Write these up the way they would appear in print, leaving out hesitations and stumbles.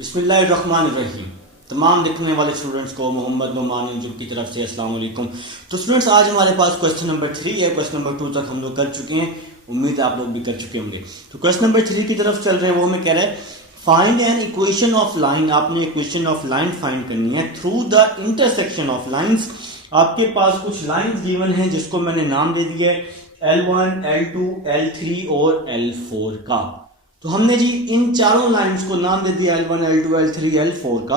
बिस्मिल्लाहिर्रहमानिर्रहीम। तमाम देखने वाले स्टूडेंट्स को मोहम्मद नुमान इंजुब की तरफ से अस्सलाम वालेकुम। तो स्टूडेंट्स, आज हमारे पास क्वेश्चन नंबर 3 है। क्वेश्चन नंबर 2 तक हम लोग कर चुके हैं, उम्मीद है आप लोग भी कर चुके होंगे। तो क्वेश्चन नंबर 3 की तरफ चल रहे हैं। वो हमें कह रहा है find an equation of line. आपने इक्वेशन ऑफ लाइन फाइंड करनी है through the intersection of lines. आपके पास कुछ लाइन्स गिवन है जिसको मैंने नाम दे दिया है L1, L2, L3 और L4 का। तो हमने जी इन चारों लाइंस को नाम दे दिया L1, L2, L3, L4 का।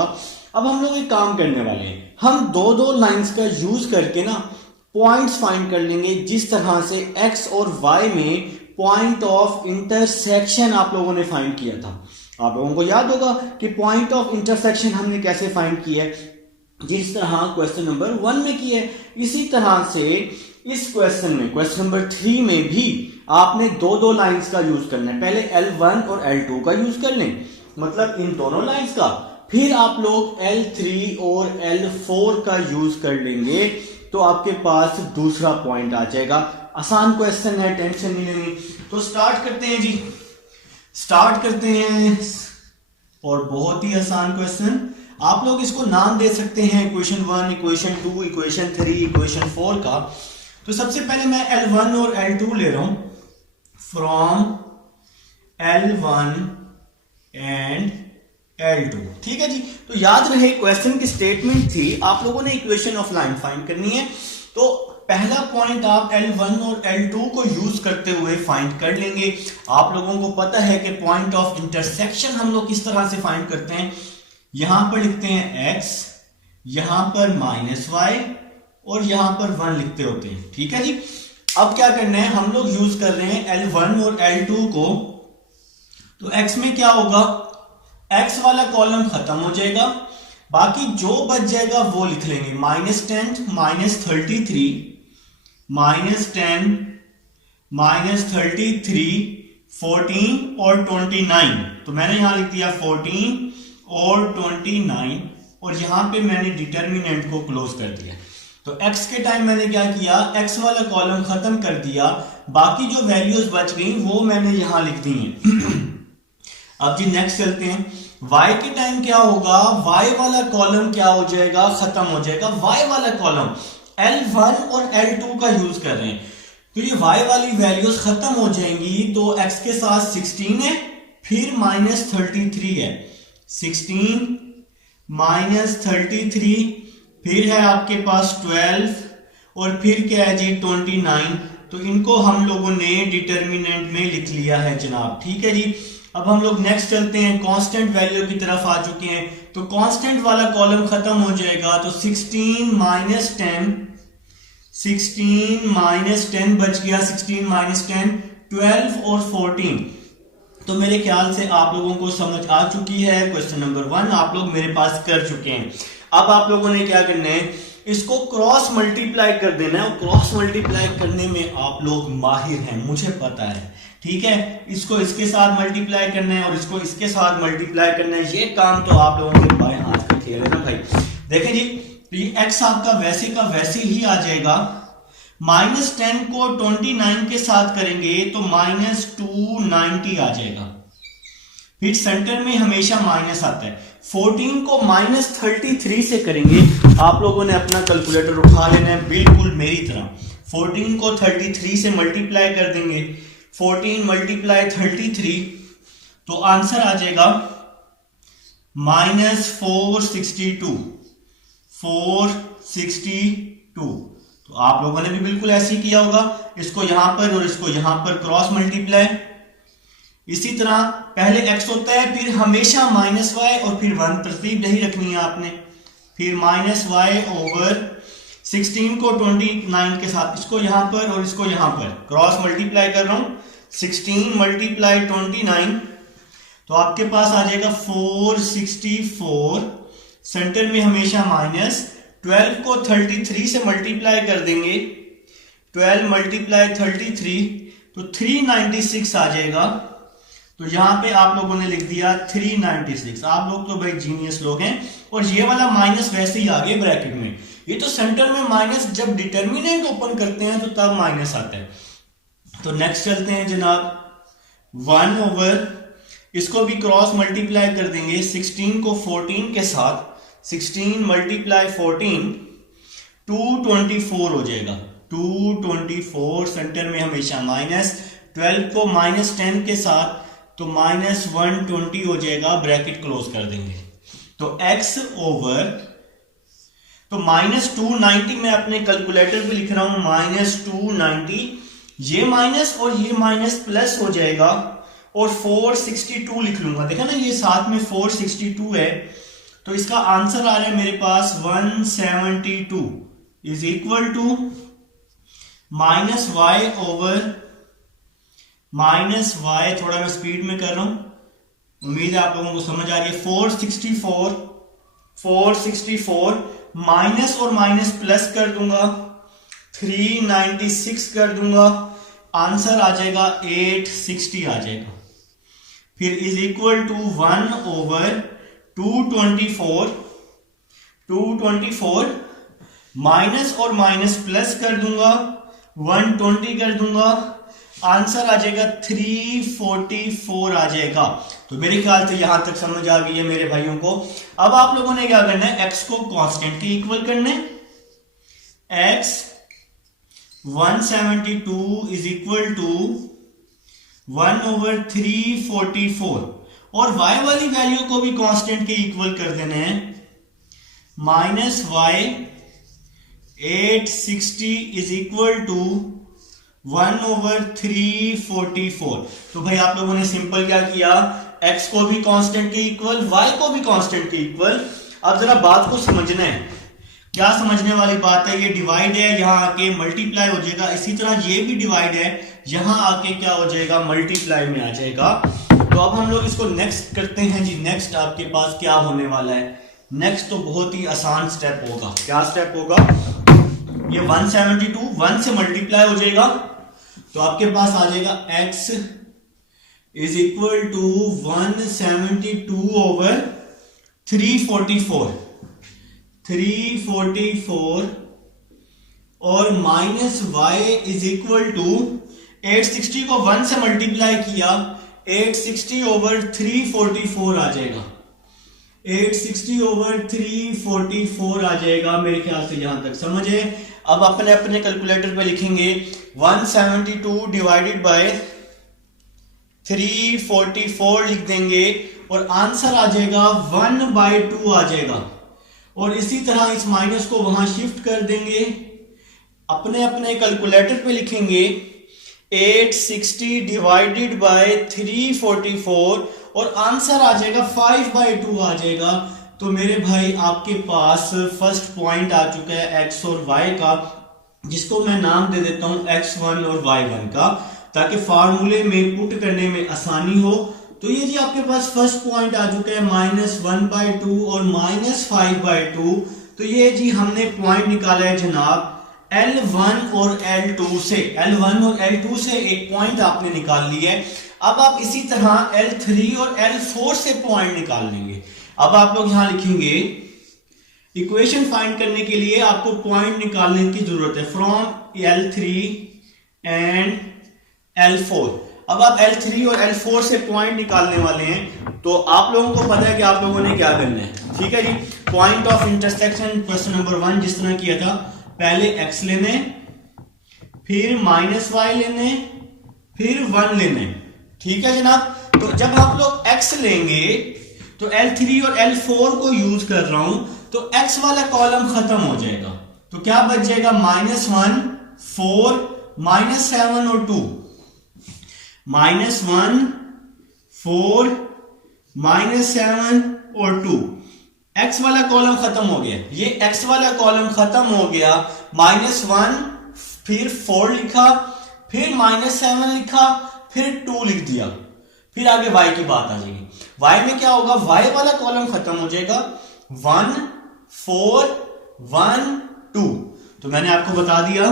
अब हम लोग एक काम करने वाले हैं, हम दो दो लाइंस का यूज करके ना पॉइंट्स फाइंड कर लेंगे, जिस तरह से x और y में पॉइंट ऑफ इंटरसेक्शन आप लोगों ने फाइंड किया था। आप लोगों को याद होगा कि पॉइंट ऑफ इंटरसेक्शन हमने कैसे फाइंड किया है, जिस तरह क्वेश्चन नंबर 1 में किया है। इसी तरह से इस क्वेश्चन में, क्वेश्चन नंबर 3 में भी आपने दो दो लाइंस का यूज करना है। पहले L1 और L2 का यूज कर लें, मतलब इन दोनों लाइंस का, फिर आप लोग L3 और L4 का यूज कर लेंगे तो आपके पास दूसरा पॉइंट आ जाएगा। आसान क्वेश्चन है, टेंशन नहीं लेनी। तो स्टार्ट करते हैं जी, स्टार्ट करते हैं। और बहुत ही आसान क्वेश्चन, आप लोग इसको नाम दे सकते हैं इक्वेशन 1, इक्वेशन 2, इक्वेशन 3, इक्वेशन 4 का। तो सबसे पहले मैं L1 और L2 ले रहा हूं, फ्रॉम L1 एंड L2। ठीक है जी। तो याद रहे क्वेश्चन की स्टेटमेंट थी आप लोगों ने इक्वेशन ऑफ लाइन फाइंड करनी है। तो पहला पॉइंट आप L1 और L2 को यूज करते हुए फाइंड कर लेंगे। आप लोगों को पता है कि पॉइंट ऑफ इंटरसेक्शन हम लोग किस तरह से फाइंड करते हैं। यहां पर लिखते हैं x, यहां पर -y और यहां पर 1 लिखते होते हैं। ठीक है जी। अब क्या करना है, हम लोग यूज कर रहे हैं L1 और L2 को। तो x में क्या होगा, x वाला कॉलम खत्म हो जाएगा, बाकी जो बच जाएगा वो लिख लेंगे। -10, -33, -10, -33, 14 और 29। तो मैंने यहां लिख दिया 14 और 29 और यहां पे मैंने डिटर्मिनेंट को क्लोज कर दिया। तो x के टाइम मैंने क्या किया, x वाला कॉलम खत्म कर दिया, बाकी जो वैल्यूज बच गई वो मैंने यहां लिख दी हैं। अब जी नेक्स्ट चलते हैं। y के टाइम क्या होगा, y वाला कॉलम क्या हो जाएगा, खत्म हो जाएगा। y वाला कॉलम L1 और L2 का यूज कर रहे हैं, तो ये y वाली वैल्यूज खत्म हो जाएंगी। तो x के साथ 16 है, फिर -33 है, 16 -33, फिर है आपके पास 12 और फिर क्या है जी 29। तो इनको हम लोगों ने डिटर्मिनेंट में लिख लिया है जनाब। ठीक है जी। अब हम लोग नेक्स्ट चलते हैं, कांस्टेंट वैल्यू की तरफ आ चुके हैं। तो कांस्टेंट वाला कॉलम खत्म हो जाएगा। तो 16 -10 बच गया, 16 -10, 12 और 14। तो मेरे ख्याल से आप लोगों को समझ आ चुकी है। क्वेश्चन नंबर 1 आप लोग मेरे पास कर चुके हैं। अब आप लोगों ने क्या करना है, इसको क्रॉस मल्टीप्लाई कर देना है। और क्रॉस मल्टीप्लाई करने में आप लोग माहिर हैं, मुझे पता है। ठीक है, इसको इसके साथ मल्टीप्लाई करना है और इसको इसके साथ मल्टीप्लाई करना है। ये काम तो आप लोगों के बाएं हाथ का खेल है ना भाई। देखें जी, ये x आपका वैसे का वैसे ही आ जाएगा। -10 को 29 के साथ करेंगे तो -290 आ जाएगा। फिर सेंटर में हमेशा माइनस आता है। 14 को -33 से करेंगे। आप लोगों ने अपना कैलकुलेटर उठा लेना है बिल्कुल मेरी तरह। 14 को 33 से मल्टीप्लाई कर देंगे, 14 × 33, तो आंसर आ जाएगा -462। तो आप लोगों ने भी बिल्कुल ऐसे ही किया होगा, इसको यहां पर और इसको यहां पर क्रॉस मल्टीप्लाई। इसी तरह पहले x होता है, फिर हमेशा -y और फिर 1, तरतीब नहीं रखनी है आपने। फिर -y ओवर 16 को 29 के साथ, इसको यहां पर और इसको यहां पर क्रॉस मल्टीप्लाई कर रहा हूं। 16 × 29, तो आपके पास आ जाएगा 464। सेंटर में हमेशा माइनस। 12 को 33 से मल्टीप्लाई कर देंगे, 12 × 33, तो 396 आ जाएगा। तो यहां पे आप लोगों ने लिख दिया 396। आप लोग तो भाई जीनियस लोग हैं। और ये वाला माइनस वैसे ही आगे ब्रैकेट में, ये तो सेंटर में माइनस, जब डिटर्मिनेंट ओपन करते हैं तो तब माइनस आता है। तो नेक्स्ट चलते हैं जनाब, 1 ओवर इसको भी क्रॉस मल्टीप्लाई कर देंगे 16 को 14 के साथ, 16 मल्टीप्लाई 14 224 हो जाएगा, 224 सेंटर में हमेशा माइनस, 12 को माइनस 10 के साथ तो माइनस 120 हो जाएगा, ब्रैकेट क्लोज कर देंगे। तो x ओवर, तो माइनस 290 मैं अपने कैलकुलेटर पे लिख रहा हूं, माइनस 290, ये माइनस और ये माइनस प्लस हो जाएगा और 462 लिख लूंगा। देखा ना ये साथ में 462 है, तो इसका आंसर आ रहा है मेरे पास 172 is equal to minus Y over minus Y, थोड़ा मैं स्पीड में कर रहा हूं, उम्मीद है आप लोगों को समझ आ रही है। 464 माइनस और माइनस प्लस कर दूंगा, 396 कर दूंगा, आंसर आ जाएगा 860 आ जाएगा। फिर is equal to 1 over 224 minus और माइनस प्लस कर दूंगा, 120 कर दूंगा, आंसर आ जाएगा 344 आ जाएगा। तो मेरे ख्याल से यहां तक समझ आ गई है मेरे भाइयों को। अब आप लोगों ने क्या करना है, x को कांस्टेंट के इक्वल करना है, x 172 is equal to 1 over 344 और y वाली वैल्यू को भी कांस्टेंट के इक्वल कर देना है, minus y 860 is equal to 1 over 344। तो भाई आप लोगों ने सिंपल क्या किया, x को भी कांस्टेंट के इक्वल, y को भी कांस्टेंट के इक्वल। अब जरा बात को समझना है, क्या समझने वाली बात है, ये डिवाइड है, यहां आके मल्टीप्लाई हो जाएगा, इसी तरह ये भी डिवाइड है, यहां आके क्या हो जाएगा, मल्टीप्लाई में आ जाएगा। तो अब हम लोग इसको नेक्स्ट करते हैं जी। नेक्स्ट आपके पास क्या होने वाला है, नेक्स्ट तो बहुत ही आसान स्टेप होगा। क्या स्टेप होगा, ये 172 1 से मल्टीप्लाई हो जाएगा, तो आपके पास आ जाएगा x is equal to 172 over 344 और minus y is equal to 860 को 1 से मल्टीप्लाई किया, 860 ओवर 344 आ जाएगा, 860 ओवर 344 आ जाएगा। मेरे ख्याल से यहां तक समझ है। अब अपने अपने कैलकुलेटर पे लिखेंगे 172 डिवाइडेड बाय 344 लिख देंगे और आंसर आ जाएगा 1/2 आ जाएगा। और इसी तरह इस माइनस को वहां शिफ्ट कर देंगे, अपने अपने कैलकुलेटर पे लिखेंगे 860 डिवाइडेड बाय 344 और आंसर आ जाएगा 5/2 आ जाएगा। तो मेरे भाई आपके पास फर्स्ट पॉइंट आ चुका है x और y का, जिसको मैं नाम दे देता हूं x1 और y1 का, ताकि फार्मूले में पुट करने में आसानी हो। तो ये जी आपके पास फर्स्ट पॉइंट आ चुका है -1/2 और -5/2। तो ये जी हमने पॉइंट निकाला है जनाब L1 और L2 से, L1 और L2 से एक पॉइंट आपने निकाल लिया है। अब आप इसी तरह L3 और L4 से पॉइंट निकाल लेंगे। अब आप लोग यहां लिखेंगे इक्वेशन फाइंड करने के लिए आपको पॉइंट निकालने की जरूरत है फ्रॉम L3 एंड L4। अब आप L3 और L4 से पॉइंट निकालने वाले हैं, तो आप लोगों को पता है कि आप लोगों ने क्या करना है। ठीक है जी, point of intersection question number 1 जिस तरह किया था, पहले x लेने, फिर -y लेने, फिर 1 लेने। ठीक है जनाब। तो जब आप लोग x लेंगे तो L3 और L4 को यूज कर रहा हूं, तो x वाला कॉलम खत्म हो जाएगा, तो क्या बच जाएगा -1 4 -7 और 2, -1 4 -7 और 2। x वाला कॉलम खत्म हो गया, ये x वाला कॉलम खत्म हो गया। -1 फिर 4 लिखा, फिर -7 लिखा, फिर 2 लिख दिया, फिर आगे y की बात आ जाएगी। y में क्या होगा, y वाला कॉलम खत्म हो जाएगा, 1 4 1 2। तो मैंने आपको बता दिया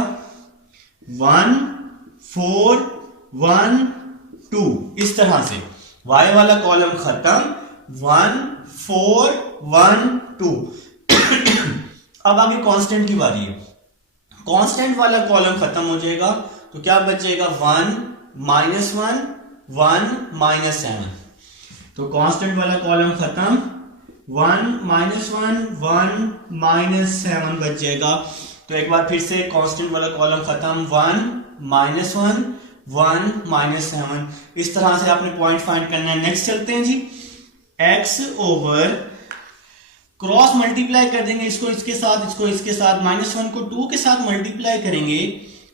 1 4 1 2, इस तरह से y वाला कॉलम खत्म, 1 4 1 2। अब आगे कांस्टेंट की बारी है, कांस्टेंट वाला कॉलम खत्म हो जाएगा, तो क्या बचेगा 1 -1 1 -7। तो कांस्टेंट वाला कॉलम खत्म, 1 -1 1 -7 बच जाएगा। तो एक बार फिर से कांस्टेंट वाला कॉलम खत्म, 1 -1 1 -7। इस तरह से आपने पॉइंट फाइंड करना है। नेक्स्ट चलते हैं जी, x ओवर क्रॉस मल्टीप्लाई कर देंगे इसको इसके साथ, इसको इसके साथ, -1 को 2 के साथ मल्टीप्लाई करेंगे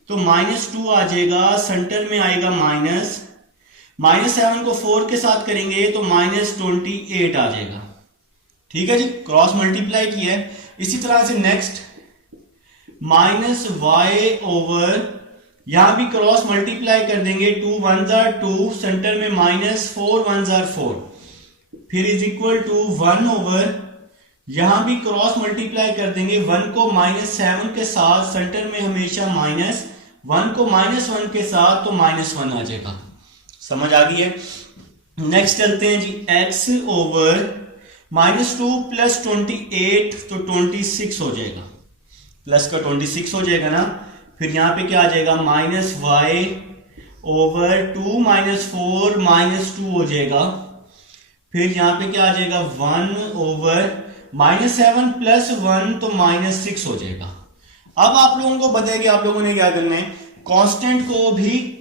तो -2 आ जाएगा, सेंटर में आएगा माइनस, -7 को 4 के साथ करेंगे तो -28 आ जाएगा। ठीक है जी, क्रॉस मल्टीप्लाई किया है। इसी तरह से नेक्स्ट -y ओवर, यहां भी क्रॉस मल्टीप्लाई कर देंगे, 2 1 2, सेंटर में -4 1 4, फिर इज इक्वल टू 1 ओवर, यहां भी क्रॉस मल्टीप्लाई कर देंगे, 1 को -7 के साथ, सेंटर में हमेशा माइनस, 1 को -1 के साथ तो -1 आ जाएगा। समझ आ गई है। नेक्स्ट चलते हैं जी, x ओवर -2 + 28 तो 26 हो जाएगा, प्लस का 26 हो जाएगा ना। फिर यहां पे क्या आ जाएगा, -y ओवर 2 -4 -2 हो जाएगा। फिर यहां पे क्या आ जाएगा, 1 ओवर -7 + 1 तो -6 हो जाएगा। अब आप लोगों को बताएगा आप लोगों ने क्या करना है, कांस्टेंट को भी,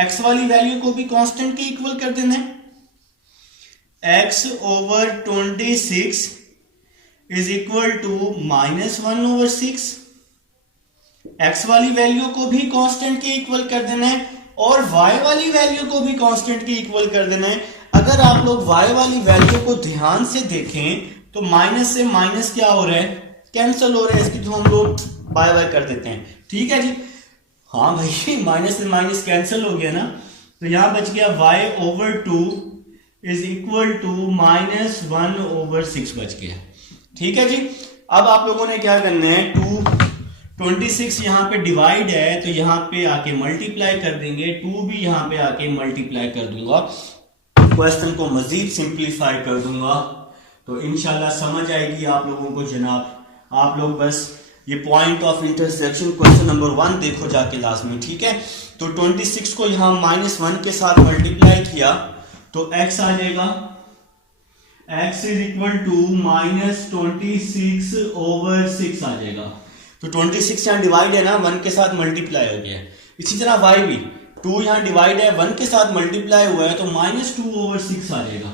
x वाली वैल्यू को भी कांस्टेंट के इक्वल कर देना है। x over 26 is equal to -1 over 6। x वाली वैल्यू को भी कांस्टेंट के इक्वल कर देना है और y वाली वैल्यू को भी कांस्टेंट के इक्वल कर देना है। अगर आप लोग y वाली वैल्यू को ध्यान से देखें तो माइनस से माइनस क्या हो रहा है, कैंसिल हो रहा है, इसकी तो हम लोग बाय बाय कर देते हैं। ठीक है जी, हाँ भाई, माइनस से माइनस कैंसिल हो गया ना, तो यहां बच गया y over 2 is equal to -1 over 6 बच गया। ठीक है जी, अब आप लोगों ने क्या करना है, 26 यहां पे डिवाइड है तो यहां पे आके मल्टीप्लाई कर देंगे, 2 भी यहां पे आके मल्टीप्लाई कर दूंगा, क्वेश्चन को मजीद सिंप्लीफाई कर दूंगा, तो इंशाल्लाह समझ आएगी आप लोगों को जनाब। आप लोग बस ये point of intersection question number 1 देखो जाके लाजमी। ठीक है, तो 26 को यहां -1 के साथ मल्टीप्लाई किया तो x आ जाएगा, x is equal to -26 over 6 आ जाएगा। तो 26 यहां डिवाइड है ना, 1 के साथ मल्टीप्लाई हो गया है। इसी तरह y भी, 2 यहां डिवाइड है, 1 के साथ मल्टीप्लाई हुआ है तो -2 ओवर 6 आ जाएगा।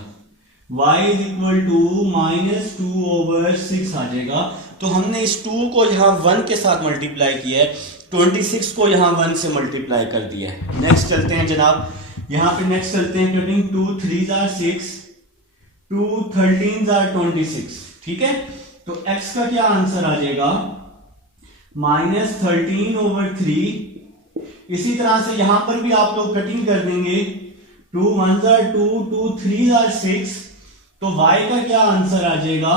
y is equal to -2 over 6 आ जाएगा। तो हमने इस 2 को यहां 1 के साथ मल्टीप्लाई किया है, 26 को यहां 1 से मल्टीप्लाई कर दिया है। नेक्स्ट चलते हैं जनाब, यहां पे नेक्स्ट चलते हैं, कटिंग 2 3 are 6, 2 13 are 26। ठीक है, तो x का क्या आंसर आ जाएगा, -13 ओवर 3। इसी तरह से यहां पर भी आप लोग कटिंग कर देंगे, 2 1 are 2, 2 3 are 6, तो y का क्या आंसर आ जाएगा,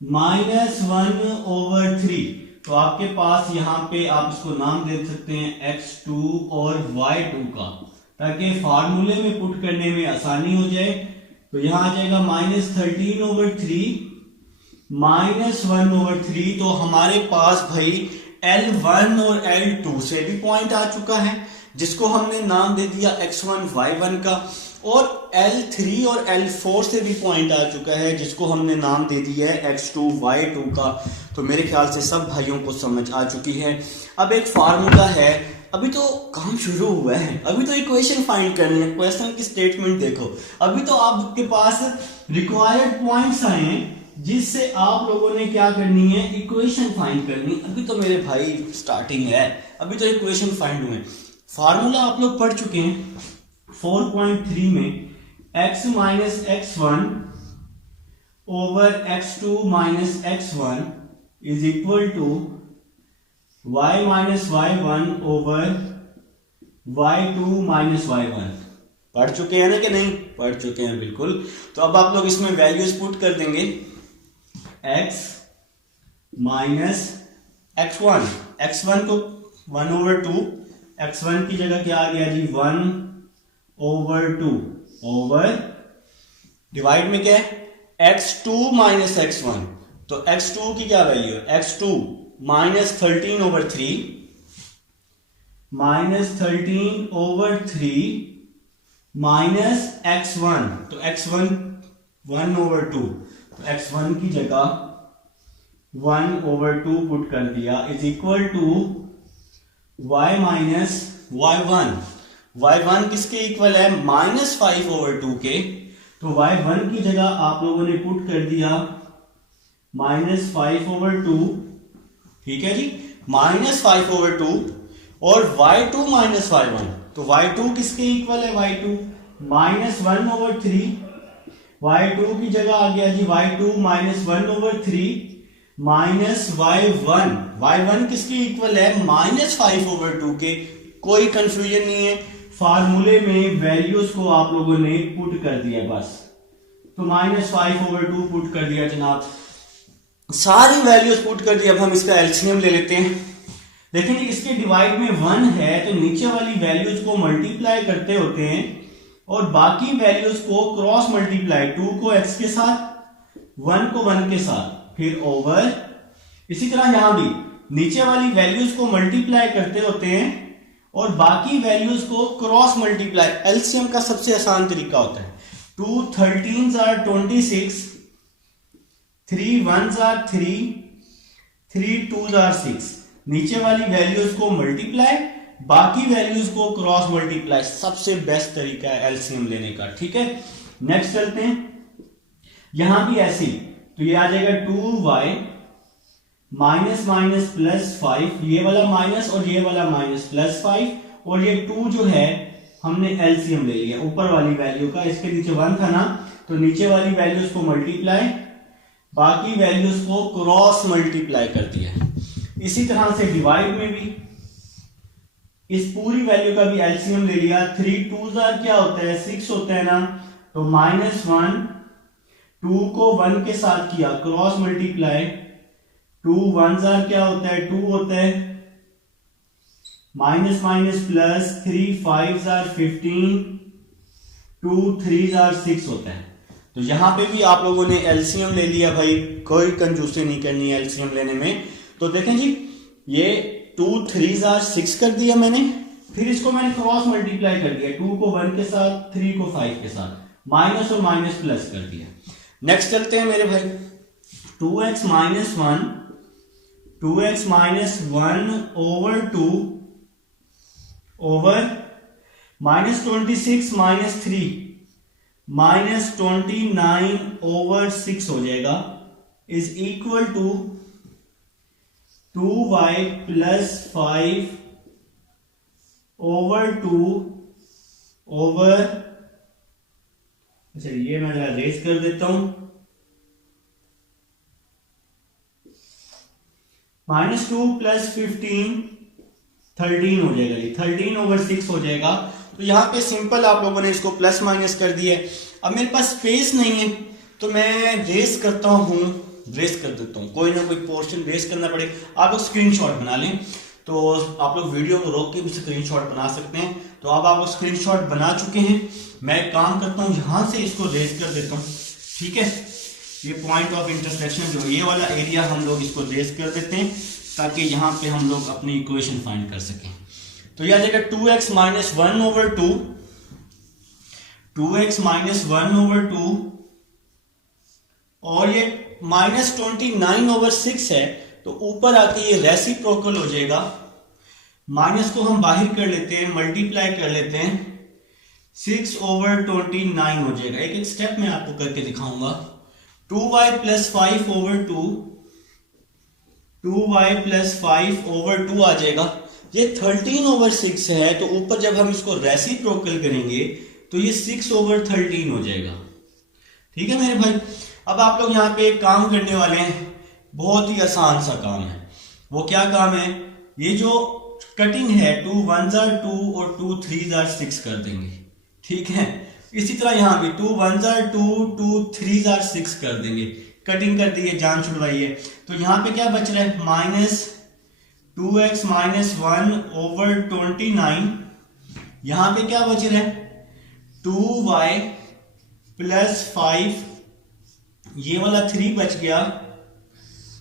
-1 ओवर 3। तो आपके पास यहां पे आप इसको नाम दे सकते हैं x2 और y2 का, ताकि फार्मूले में पुट करने में आसानी हो जाए। तो यहां आ जाएगा -13 ओवर 3 -1 ओवर 3। तो हमारे पास भाई L1 और L2 से भी पॉइंट आ चुका है, जिसको हमने नाम दे दिया x1 y1 का, और L3 और L4 से भी पॉइंट आ चुका है, जिसको हमने नाम दे दिया है x2 y2 का। तो मेरे ख्याल से सब भाइयों को समझ आ चुकी है। अब एक फार्मूला है, अभी तो काम शुरू हुआ है, अभी तो इक्वेशन फाइंड करनी है। क्वेश्चन की स्टेटमेंट देखो, अभी तो आपके पास रिक्वायर्ड पॉइंट्स आए हैं जिससे आप लोगों ने क्या करनी है, इक्वेशन फाइंड करनी। अभी तो मेरे भाई स्टार्टिंग है, अभी तो इक्वेशन फाइंड हुए। फार्मूला आप लोग पढ़ चुके हैं 4.3 में, x minus x1 over x2 minus x1 is equal to y minus y1 over y2 minus y1। पढ़ चुके हैं ना कि नहीं, पढ़ चुके हैं बिल्कुल। तो अब आप लोग इसमें वैल्यूज पुट कर देंगे, x माइनस x1, x1 को 1 ओवर 2, x1 की जगह क्या आ गया जी 1 ओवर 2 ओवर डिवाइड में क्या है x2 माइनस x1। तो x2 की क्या वैल्यू है, x2 minus 13 over 3 minus 13 over 3 minus x1, तो x1 1/2, तो x1 की जगह 1/2 पुट कर दिया is equal to y minus y1। y1 किसके इक्वल है? -5/2 के। तो y1 की जगह आप लोगों ने पुट कर दिया -5/2, ठीक है जी, -5/2, और y2 माइनस y1, तो y2 किसके इक्वल है? y2 -1/3, y2 की जगह आ गया जी y2 -1/3 माइनस y1 किसके इक्वल है? -5/2 के। कोई कंफ्यूजन नहीं है, फार्मूले में वैल्यूज को आप लोगों ने पुट कर दिया बस, तो -5/2 पुट कर दिया जनाब, सारी वैल्यूज पुट कर दी। अब हम इसका एलसीएम ले लेते हैं। देखिए जी, इसके डिवाइड में 1 है तो नीचे वाली वैल्यूज को मल्टीप्लाई करते होते हैं और बाकी वैल्यूज को क्रॉस मल्टीप्लाई, 2 को x के साथ, 1 को 1 के साथ, फिर ओवर। इसी तरह यहां भी नीचे वाली वैल्यूज को मल्टीप्लाई करते होते हैं और बाकी वैल्यूज को क्रॉस मल्टीप्लाई। एलसीएम का सबसे आसान तरीका होता है 2 13s are 26, 3 1s are 3, 3 2s are 6। नीचे वाली वैल्यूज को मल्टीप्लाई, बाकी वैल्यूज को क्रॉस मल्टीप्लाई, सबसे बेस्ट तरीका है एलसीएम लेने का, ठीक है। नेक्स्ट चलते हैं, यहां भी ऐसे, तो ये आ जाएगा 2y माइनस माइनस प्लस 5, ये वाला माइनस और ये वाला माइनस प्लस 5, और ये 2 जो है हमने एलसीएम ले लिया ऊपर वाली वैल्यू का, इसके नीचे 1 था ना, तो नीचे वाली वैल्यूज को मल्टीप्लाई, बाकी वैल्यूज को क्रॉस मल्टीप्लाई कर दिया। इसी तरह से डिवाइड में भी इस पूरी वैल्यू का भी एलसीएम ले लिया। 3 2s क्या होता है? 6 होता है ना, तो -1, 2 को 1 के साथ किया क्रॉस मल्टीप्लाई, 2 1s क्या होता है? 2 होता है, minus minus plus, 3 5s 15, 2 3s 6 होता है। तो यहां पे भी आप लोगों ने एलसीएम ले लिया भाई, कोई कंजूसी नहीं करनी है एलसीएम लेने में। तो देखें जी, ये 2 3s 6 कर दिया मैंने, फिर इसको मैंने क्रॉस मल्टीप्लाई कर दिया, 2 को 1 के साथ, 3 को 5 के साथ, माइनस और माइनस प्लस कर दिया। नेक्स्ट चलते हैं मेरे भाई, 2x minus 1, 2x minus 1/2 over -26 minus 3 -29/6 हो जाएगा, is equal to 2y plus 5/2 over, अच्छा ये मैं जरा रेज कर देता हूं, -2 प्लस 15 13 हो जाएगा, 13/6 हो जाएगा। तो यहां पे सिंपल आप लोगों ने इसको प्लस माइनस कर दिया है। अब मेरे पास स्पेस नहीं है तो मैं रेस करता हूं, रेस कर देता हूं, कोई ना कोई पोर्शन रेस करना पड़े। आप लोग स्क्रीनशॉट बना लें, तो आप लोग वीडियो को रोक के भी स्क्रीनशॉट बना सकते हैं। तो अब आप लोग स्क्रीनशॉट बना चुके हैं, मैं काम करता हूं यहां से इसको रेस कर देता हूं, ठीक है। ये पॉइंट ऑफ इंटरसेक्शन जो ये वाला एरिया हम लोग इसको रेस कर देते हैं ताकि यहां पे हम लोग अपनी इक्वेशन फाइंड कर सकें। तो यह आ जाएगा 2x माइनस 1/2, 2x माइनस 1/2, और ये -29/6 है, तो ऊपर आके ये रेसिप्रोकल हो जाएगा। माइनस को हम बाहर कर लेते हैं, मल्टीप्लाई कर लेते हैं, 6/29 हो जाएगा। एक एक स्टेप में आपको करके दिखाऊंगा। 2y प्लस 5/2, 2y प्लस 5/2 आ जाएगा। ये 13/6 है, तो ऊपर जब हम इसको रेसिप्रोकल करेंगे तो ये 6/13 हो जाएगा, ठीक है मेरे भाई। अब आप लोग यहाँ पे एक काम करने वाले हैं, बहुत ही आसान सा काम है। वो क्या काम है? ये जो कटिंग है 2 1s 2 और 2 3s 6 कर देंगे, ठीक है। इसी तरह यहाँ भी 2 1s 2, 2 3s 6 कर देंगे, कटिंग कर दी है, जान छुड़वाइए। तो यहाँ पे क्या बच रहा है? -2x minus 1/29। यहाँ पे क्या बच रहा है? 2y प्लस 5, ये वाला 3 बच गया,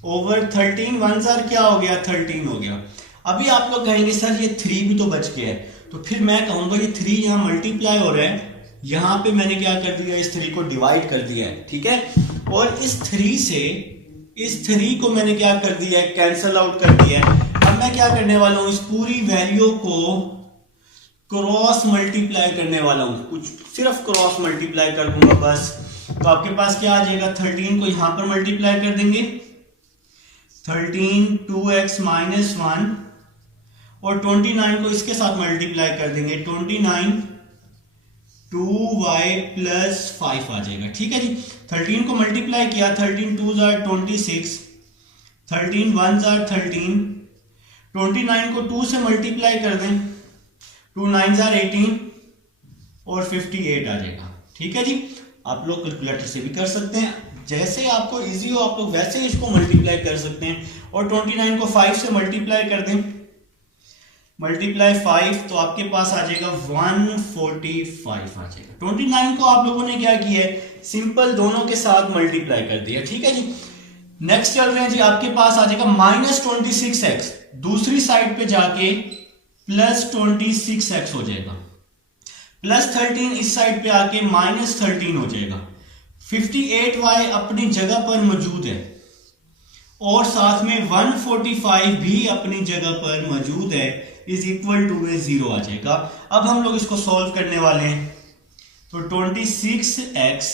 ओवर 13, 1s क्या हो गया? 13 हो गया। अभी आप लोग कहेंगे सर ये 3 भी तो बच गया है, तो फिर मैं कहूंगा ये 3 यहां मल्टीप्लाई हो रहा है यहां पे मैंने क्या कर दिया, इस 3 को डिवाइड कर दिया है, ठीक है। और इस 3 को मैंने क्या कर दिया है, कैंसल आउट कर दिया है। अब मैं क्या करने वाला हूं, इस पूरी वैल्यू को क्रॉस मल्टीप्लाई करने वाला हूं, कुछ सिर्फ क्रॉस मल्टीप्लाई कर दूंगा बस। तो आपके पास क्या आ जाएगा, 13 को यहां पर मल्टीप्लाई कर देंगे, 13 2x माइनस 1, और 29 को इसके साथ मल्टीप्लाई कर देंगे, 29 2y प्लस 5 आ जाएगा, ठीक है जी। 13 को मल्टीप्लाई किया, 13 2 जार 26, 13 1 जार 13, 29 को 2 से मल्टीप्लाई कर दें, 2 9 जार 18 और 58 आ जाएगा, ठीक है जी। आप लोग कैलकुलेटर से भी कर सकते हैं, जैसे आपको इजी हो आप लोग वैसे इसको मल्टीप्लाई कर सकते हैं। और 29 को 5 से मल्टीप्लाई कर दें, मल्टीप्लाई 5, तो आपके पास आ जाएगा 145 आ जाएगा। 29 को आप लोगों ने क्या किया है, सिंपल दोनों के साथ मल्टीप्लाई कर दिया, ठीक है जी। नेक्स्ट चल रहे हैं जी, आपके पास आ जाएगा -26x, दूसरी साइड पे जाके +26x हो जाएगा, +13 इस साइड पे आके -13 हो जाएगा, 58y अपनी जगह पर मौजूद है और साथ में 145 भी अपनी जगह पर मौजूद है, इज इक्वल टू में 0 आ जाएगा। अब हम लोग इसको सॉल्व करने वाले हैं, तो 26x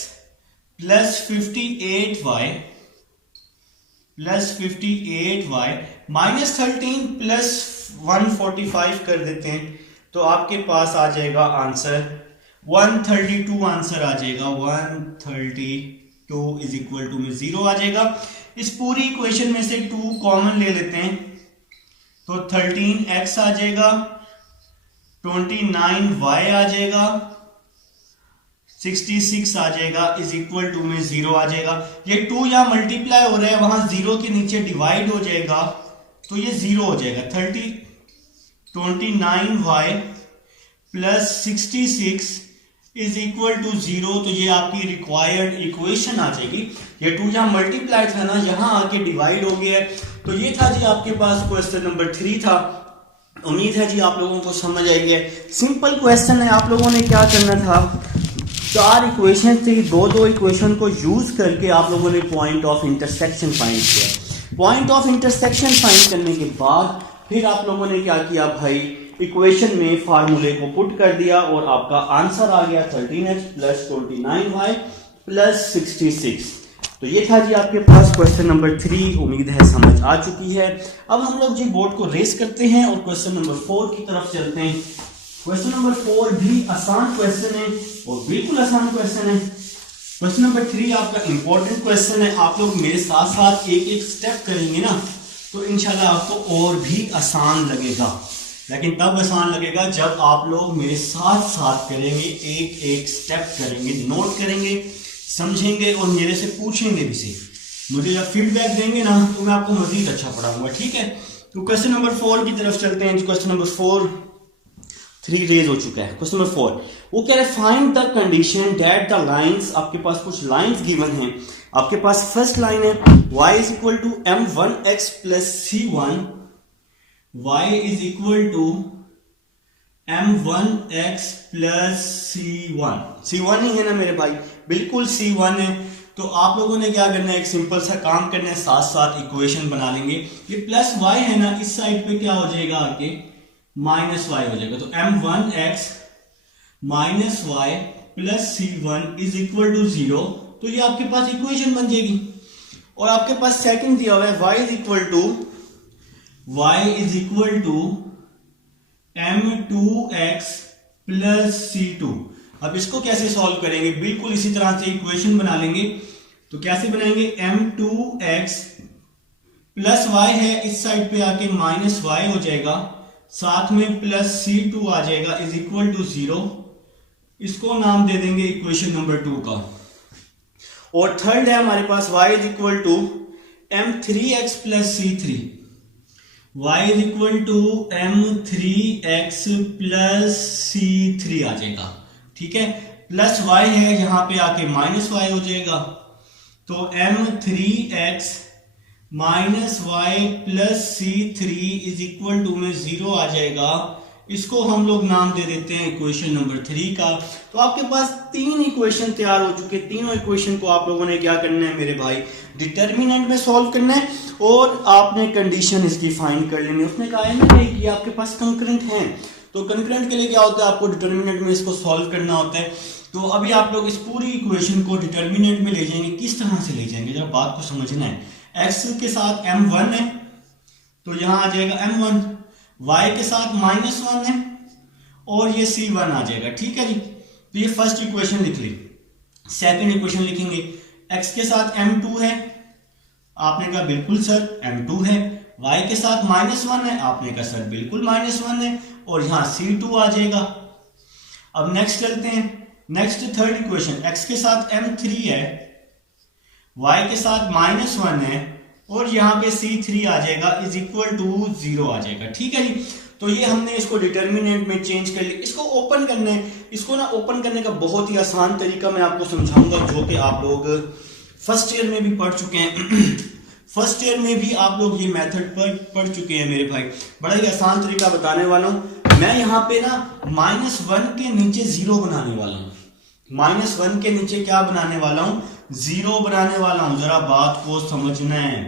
प्लस 58y -13 प्लस 145 कर देते हैं, तो आपके पास आ जाएगा आंसर 132 आंसर आ जाएगा, 132 इज इक्वल टू में 0 आ जाएगा। इस पूरी इक्वेशन में से 2 कॉमन ले लेते हैं, तो 13x आ जाएगा, 29y आ जाएगा, 66 आ जाएगा, इज इक्वल टू में 0 आ जाएगा। ये 2 यहां मल्टीप्लाई हो रहा है, वहां 0 के नीचे डिवाइड हो जाएगा, तो ये 0 हो जाएगा। 29y plus 66 is equal to 0, तो ये आपकी रिक्वायर्ड इक्वेशन आ जाएगी। ये 2 जहां मल्टीप्लाई था ना, यहां आके डिवाइड हो गया है। तो ये था जी आपके पास क्वेश्चन नंबर 3 था। उम्मीद है जी आप लोगों को समझ आई है। सिंपल क्वेश्चन है, आप लोगों ने क्या करना था, 4 इक्वेशन थी, 2 इक्वेशन को यूज करके आप लोगों ने पॉइंट ऑफ इंटरसेक्शन फाइंड किया। पॉइंट ऑफ इंटरसेक्शन फाइंड करने के बाद फिर आप लोगों ने क्या किया भाई, इक्वेशन में फार्मूले को पुट कर दिया और आपका आंसर आ गया 13x प्लस 29y प्लस 66। तो ये था जी आपके पास क्वेश्चन नंबर 3। उम्मीद है समझ आ चुकी है। अब हम लोग जी बोर्ड को रेस करते हैं और क्वेश्चन नंबर 4 की तरफ चलते हैं। क्वेश्चन नंबर 4 भी आसान क्वेश्चन है और बिल्कुल आसान क्वेश्चन है। क्वेश्चन नंबर 3 आपका इंपॉर्टेंट क्वेश्चन है। आप लोग मेरे साथ साथ एक एक स्टेप करेंगे ना, तो इंशाल्लाह आपको और भी आसान लगेगा। लेकिन तब आसान लगेगा जब आप लोग मेरे साथ साथ करेंगे, एक एक स्टेप करेंगे, नोट करेंगे, समझेंगे और मेरे से पूछेंगे भी से। मुझे जब फीडबैक देंगे ना तो मैं आपको मजीद अच्छा पढ़ाऊंगा, ठीक है। तो क्वेश्चन नंबर 4 की तरफ चलते हैं। क्वेश्चन नंबर 3 रेज हो चुका है। क्वेश्चन नंबर 4 वो कह रहे हैं find the condition that the lines, आपके पास कुछ लाइंस गिवन हैं। आपके पास फर्स्ट लाइन है y is equal to m1x plus c1, y is equal to m1x plus c1। c1 ही है ना मेरे भाई, बिल्कुल c1 है। तो आप लोगों ने क्या करना है, एक सिंपल सा काम करना है, साथ साथ इक्वेशन बना लेंगे। ये प्लस y है ना, इस साइड पे क्या हो जाएगा आके माइनस y हो जाएगा। तो m1x minus y plus c1 is equal to 0। तो ये आपके पास इक्वेशन बन जाएगी। और आपके पास सेकंड दिया हुआ है y is equal to m2x plus c2। अब इसको कैसे सॉल्व करेंगे, बिल्कुल इसी तरह से इक्वेशन बना लेंगे। तो कैसे बनाएंगे, m2x प्लस y है, इस साइड पे आके माइनस y हो जाएगा, साथ में प्लस c2 आ जाएगा इज इक्वल टू 0। इसको नाम दे देंगे इक्वेशन नंबर 2 का। और थर्ड है हमारे पास y is equal to m3x plus c3, y is equal to m3x plus c3 आ जाएगा, ठीक है। प्लस y है, यहां पे आके माइनस y हो जाएगा। तो m3x minus y plus c3 is equal to में 0 आ जाएगा, इसको हम लोग नाम दे देते हैं इक्वेशन नंबर 3 का। तो आपके पास 3 इक्वेशन तैयार हो चुके। तीनों इक्वेशन को आप लोगों ने क्या करना है मेरे भाई, डिटर्मिनेंट में सॉल्व करना है और आपने कंडीशन इसकी फाइंड कर लेनी है। उसने कहा है ना कि आपके पास कंकरेंट है, तो कंकरेंट के लिए क्या होता है, आपको डिटर्मिनेंट में इसको सॉल्व करना होता है। तो अभी आप लोग इस पूरी इक्वेशन को डिटर्मिनेंट में ले जाएंगे। किस तरह से ले जाएंगे, जरा बात को समझना है। एक्स के साथ m1 है तो यहां आ जाएगा m1, y के साथ -1 है और ये c1 आ जाएगा। ठीक है जी, तो ये फर्स्ट इक्वेशन लिख ली। सेकंड इक्वेशन लिखेंगे, x के साथ m2 है, आपने कहा बिल्कुल सर m2 है। y के साथ -1 है, आपने कहा सर बिल्कुल -1 है, और यहां c2 आ जाएगा। अब नेक्स्ट चलते हैं, नेक्स्ट थर्ड इक्वेशन, x के साथ m3 है, y के साथ -1 है और यहां पे c3 आ जाएगा इज इक्वल टू 0 आ जाएगा। ठीक है जी, तो ये हमने इसको डिटर्मिनेंट में चेंज कर लिया। इसको ओपन करने, इसको ना ओपन करने का बहुत ही आसान तरीका मैं आपको समझाऊंगा, जो कि आप लोग फर्स्ट ईयर में भी पढ़ चुके हैं। फर्स्ट ईयर में भी आप लोग ये मेथड पढ़ चुके हैं मेरे भाई। बड़ा ही आसान तरीका बताने वाला हूं मैं। यहाँ पे ना -1 के नीचे 0 बनाने वाला हूं। -1 के नीचे क्या बनाने वाला हूं, 0 बनाने वाला हूं। जरा बात को समझना है,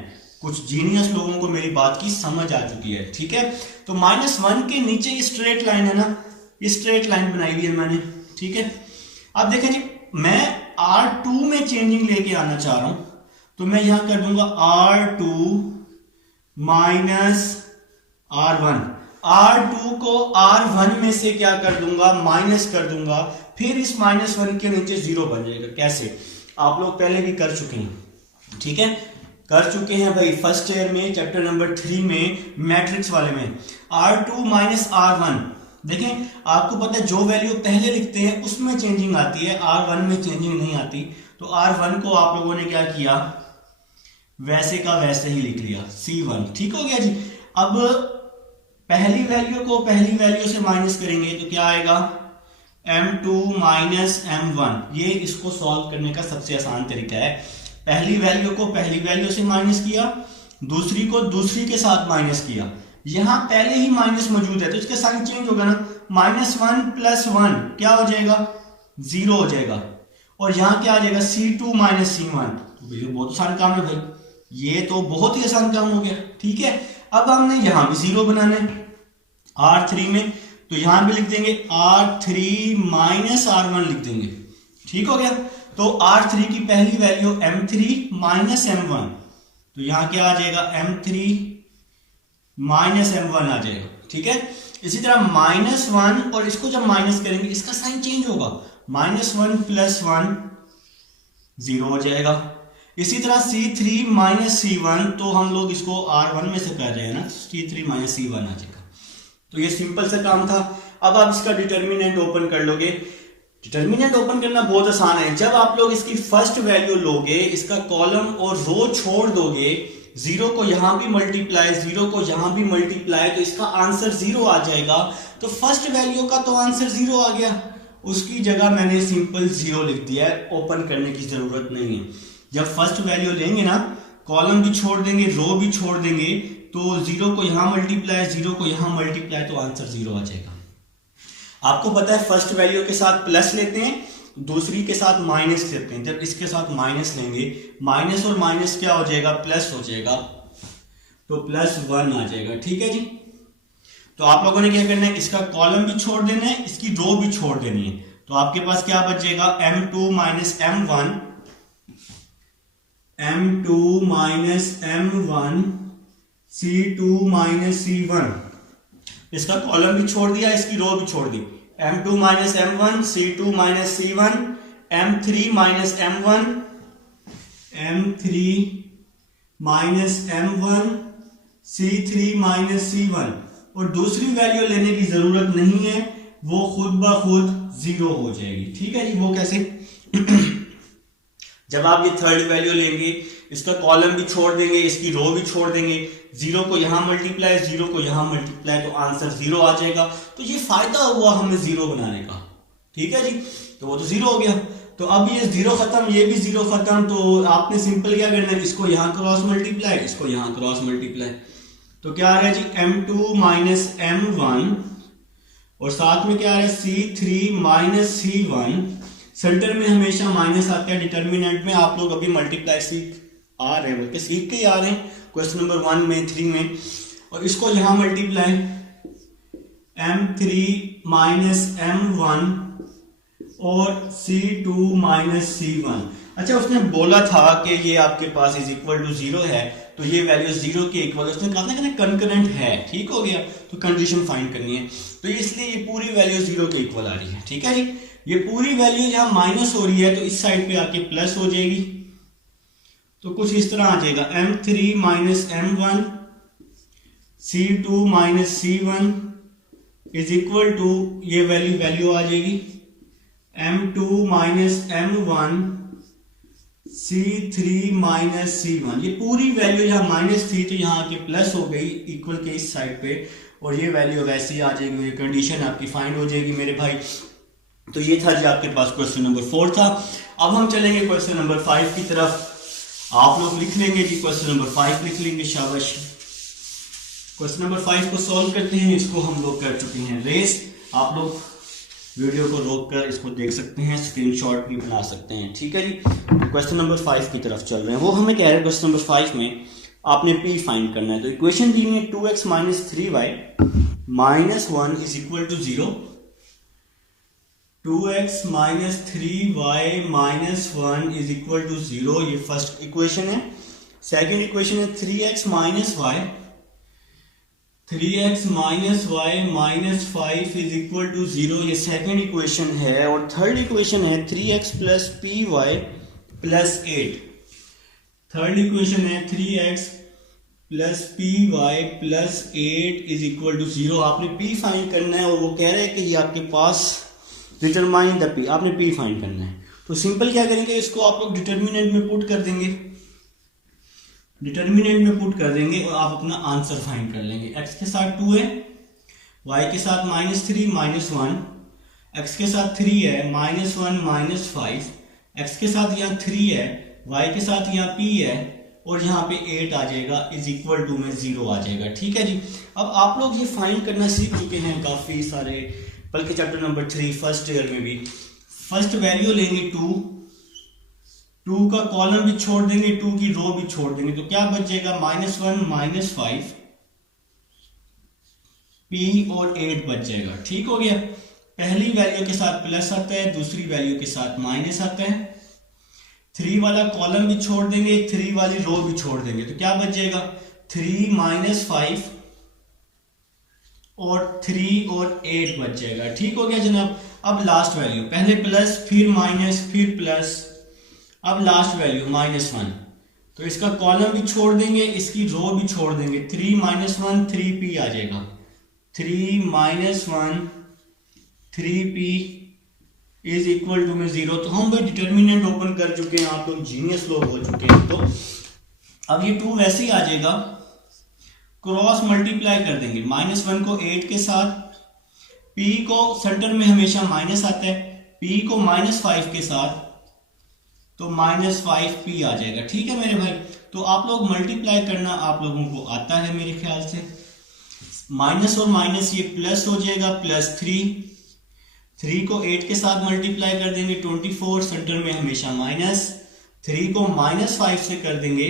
कुछ जीनियस लोगों को मेरी बात की समझ आ चुकी है। ठीक है, तो -1 के नीचे ये स्ट्रेट लाइन है ना, ये स्ट्रेट लाइन बनाई हुई है मैंने। ठीक है, अब देखें जी, मैं R2 में चेंजिंग लेके आना चाह रहा हूं, तो मैं यहां कर दूंगा R2 माइनस R1। R2 को R1 में से क्या कर दूंगा, माइनस कर दूंगा, फिर इस -1 के नीचे 0 बन जाएगा। कैसे, आप लोग पहले भी कर चुके हैं। ठीक है, कर चुके हैं भाई फर्स्ट ईयर में चैप्टर नंबर 3 में मैट्रिक्स वाले में। R2 माइनस R1, देखें आपको पता है जो वैल्यू पहले लिखते हैं उसमें चेंजिंग आती है, R1 में चेंजिंग नहीं आती। तो R1 को आप लोगों ने क्या किया, वैसे का वैसे ही लिख लिया, C1। ठीक हो गया जी। अब पहली वैल्यू को पहली वैल्यू से माइनस करेंगे तो क्या आएगा, m2 माइनस m1। ये इसको सॉल्व करने का सबसे आसान तरीका है। पहली वैल्यू को पहली वैल्यू से माइनस किया, दूसरी को दूसरी के साथ माइनस किया। यहां पहले ही माइनस मौजूद है तो इसका साइन चेंज होगा ना, -1 + 1 क्या हो जाएगा, 0 हो जाएगा। और यहां क्या आ जाएगा, C2 माइनस C1। तो ये बहुत आसान काम है भाई, ये तो बहुत ही आसान काम हो गया। ठीक है, अब हमने यहां भी 0 बनाना है R3 में, तो यहां भी लिख देंगे R3 माइनस R1 लिख देंगे। ठीक हो गया, तो R3 की पहली वैल्यू M3 माइनस M1, तो यहां क्या आ जाएगा, M3 माइनस M1 आ जाएगा। ठीक है, इसी तरह -1 और इसको जब माइनस करेंगे इसका साइन चेंज होगा, -1 + 1 0 हो जाएगा। इसी तरह C3 माइनस C1, तो हम लोग इसको R1 में से कर रहे हैं ना, C3 माइनस C1 आ जाएगा। तो ये सिंपल सा काम था। अब आप इसका डिटर्मिनेंट ओपन कर लोगे। डिटर्मिनेंट ओपन करना बहुत आसान है। जब आप लोग इसकी फर्स्ट वैल्यू लोगे, इसका कॉलम और रो छोड़ दोगे, 0 को यहां भी मल्टीप्लाई, 0 को यहां भी मल्टीप्लाई, तो इसका आंसर 0 आ जाएगा। तो फर्स्ट वैल्यू का तो आंसर 0 आ गया, उसकी जगह मैंने सिंपल 0 लिख दिया है, ओपन करने की जरूरत नहीं है। जब फर्स्ट वैल्यू लेंगे ना, कॉलम भी छोड़ देंगे, रो भी छोड़ देंगे, तो 0 को यहां मल्टीप्लाई, 0 को यहां मल्टीप्लाई, तो आंसर 0 आ जाएगा। आपको पता है फर्स्ट वैल्यू के साथ प्लस लेते हैं, दूसरी के साथ माइनस लेते हैं। जब इसके साथ माइनस लेंगे, माइनस और माइनस क्या हो जाएगा, प्लस हो जाएगा, तो +1 आ जाएगा। ठीक है जी, तो आप लोगों ने क्या करना है, इसका कॉलम भी छोड़ देना है, इसकी रो भी छोड़ देनी है। तो आपके पास क्या बचेगा, M2 minus M1, M2 minus M1, C2 minus C1। इसका कॉलम भी छोड़ दिया, इसकी रो भी छोड़ दी। M2 minus M1, C2 minus C1, M3 minus M1, M3 minus M1, C3 minus C1। और दूसरी वैल्यू लेने की जरूरत नहीं है, वो खुद ब खुद 0 हो जाएगी। ठीक है जी, वो कैसे जब आप ये थर्ड वैल्यू लेंगे, इसका कॉलम भी छोड़ देंगे, इसकी रो भी छोड़ देंगे, 0 को यहां मल्टीप्लाई, 0 को यहां मल्टीप्लाई, तो आंसर 0 आ जाएगा। तो ये फायदा हुआ हमें 0 बनाने का। ठीक है जी, तो वो तो 0 हो गया। तो अब ये 0 खत्म, ये भी 0 खत्म, तो आपने सिंपल क्या करना है, इसको यहां क्रॉस मल्टीप्लाई, इसको यहां क्रॉस मल्टीप्लाई, तो क्या आ रहा है जी, M2 माइनस M1 और साथ में क्या आ रहा है C3 माइनस C1, सेंटर में हमेशा माइनस आता है, डिटर्मिनेंट में आप लोग अभी मल्टीप्लाई सीख आ रहे हैं, बल्कि सीख के ही आ रहे हैं क्वेश्चन नंबर 1 में 3 में, और इसको यहां मल्टीप्लाई M3 माइनस M1 और C2 माइनस C1। अच्छा, उसने बोला था कि ये आपके पास इज इक्वल टू 0 है, तो ये वैल्यू 0 के इक्वल, उसने कहा था कि कंकरेंट है, ठीक हो गया, तो कंडीशन फाइंड करनी है, तो इसलिए ये पूरी वैल्यू 0 के इक्वल आ रही है। ठीक है जी, ये पूरी वैल्यू यहाँ माइनस हो रही है तो इस साइड पे आके प्लस हो जाएगी, तो कुछ इस तरह आ जाएगा M3 minus M1 C2 minus C1 is equal to, ये वैल्यू आ जाएगी M2 minus M1 C3 minus C1। ये पूरी वैल्यू यहाँ माइनस थी तो यहाँ की प्लस हो गई इक्वल के इस साइड पे, और ये वैल्यू वैसे ही आ जाएगी, ये कंडीशन आपकी फाइंड हो जाएगी मेरे भाई। तो ये था जी आपके पास क्वेश्चन नंबर 4 था। अब हम चलेंगे क्वेश्चन नंबर 5 की तरफ। आप लोग लिख लेंगे जी, क्वेश्चन नंबर 5 लिख लेंगे, शाबाश। क्वेश्चन नंबर 5 को सॉल्व करते हैं, इसको हम लोग कर चुके हैं रेस, आप लोग वीडियो को रोककर इसको देख सकते हैं, स्क्रीनशॉट भी बना सकते हैं। ठीक है जी, क्वेश्चन नंबर 5 की तरफ चल रहे हैं। वो हमें कह रहे हैं क्वेश्चन नंबर 5 में आपने p फाइंड करना है, तो इक्वेशन दी हुई है 2x minus 3y minus 1 is equal to 0। 2x minus 3y minus 1 is equal to 0, ये फर्स्ट इक्वेशन है। सेकेंड इक्वेशन है 3x minus y, 3x minus y minus 5 is equal to 0, ये second equation है। और third equation है 3x plus p y plus 8। Third equation है 3x plus p y plus 8 is equal to 0। आपने p find करना है, और वो कह रहे हैं कि ये आपके पास डिटरमाइन द p, आपने p फाइंड करना है। तो सिंपल क्या करेंगे, इसको आप लोग डिटर्मिनेंट में पुट कर देंगे, डिटर्मिनेंट में पुट कर देंगे और आप अपना आंसर फाइंड कर लेंगे। x के साथ 2 है, y के साथ माइनस 3 माइनस 1, x के साथ 3 है माइनस 1 माइनस 5, x के साथ यहाँ 3 है, y के साथ यहाँ p है, और यहाँ पे 8 आ जाएगा, इज इक्वल टू में 0 आ जाएगा। ठीक है जी, अब आप लोग ये फाइंड करना सीख चुके हैं काफी सारे, बल्कि चैप्टर नंबर 3 फर्स्ट ईयर में भी। फर्स्ट वैल्यू लेंगे 2 का कॉलम भी छोड़ देंगे, 2 की रो भी छोड़ देंगे, तो क्या बचेगा माइनस 1 माइनस 5 p और 8 बच जाएगा। ठीक हो गया, पहली वैल्यू के साथ प्लस आता है, दूसरी वैल्यू के साथ माइनस आता है। 3 वाला कॉलम भी छोड़ देंगे, 3 वाली रो भी छोड़ देंगे, तो क्या बच जाएगा 3 माइनस 5 और 3 और 8 बच जाएगा। ठीक हो गया जनाब। अब लास्ट वैल्यू, पहले प्लस फिर माइनस फिर प्लस, अब लास्ट वैल्यू माइनस 1, तो इसका कॉलम भी छोड़ देंगे, इसकी रो भी छोड़ देंगे, 3 माइनस 1 3p आ जाएगा, 3 minus 1 3p is equal to में 0। तो हम भाई डिटर्मिनेंट ओपन कर चुके हैं, आप लोग जीनियस लोग हो चुके हैं। तो अब ये 2 वैसे ही आ जाएगा, क्रॉस मल्टीप्लाई कर देंगे, माइनस 1 को 8 के साथ, p को सेंटर में हमेशा माइनस आता है, p को माइनस 5 के साथ, तो माइनस 5p आ जाएगा। ठीक है मेरे भाई, तो आप लोग मल्टीप्लाई करना आप लोगों को आता है मेरे ख्याल से, माइनस और माइनस ये प्लस हो जाएगा, प्लस 3 को 8 के साथ मल्टीप्लाई कर देंगे 24, सेंटर में हमेशा माइनस, 3 को माइनस 5 से कर देंगे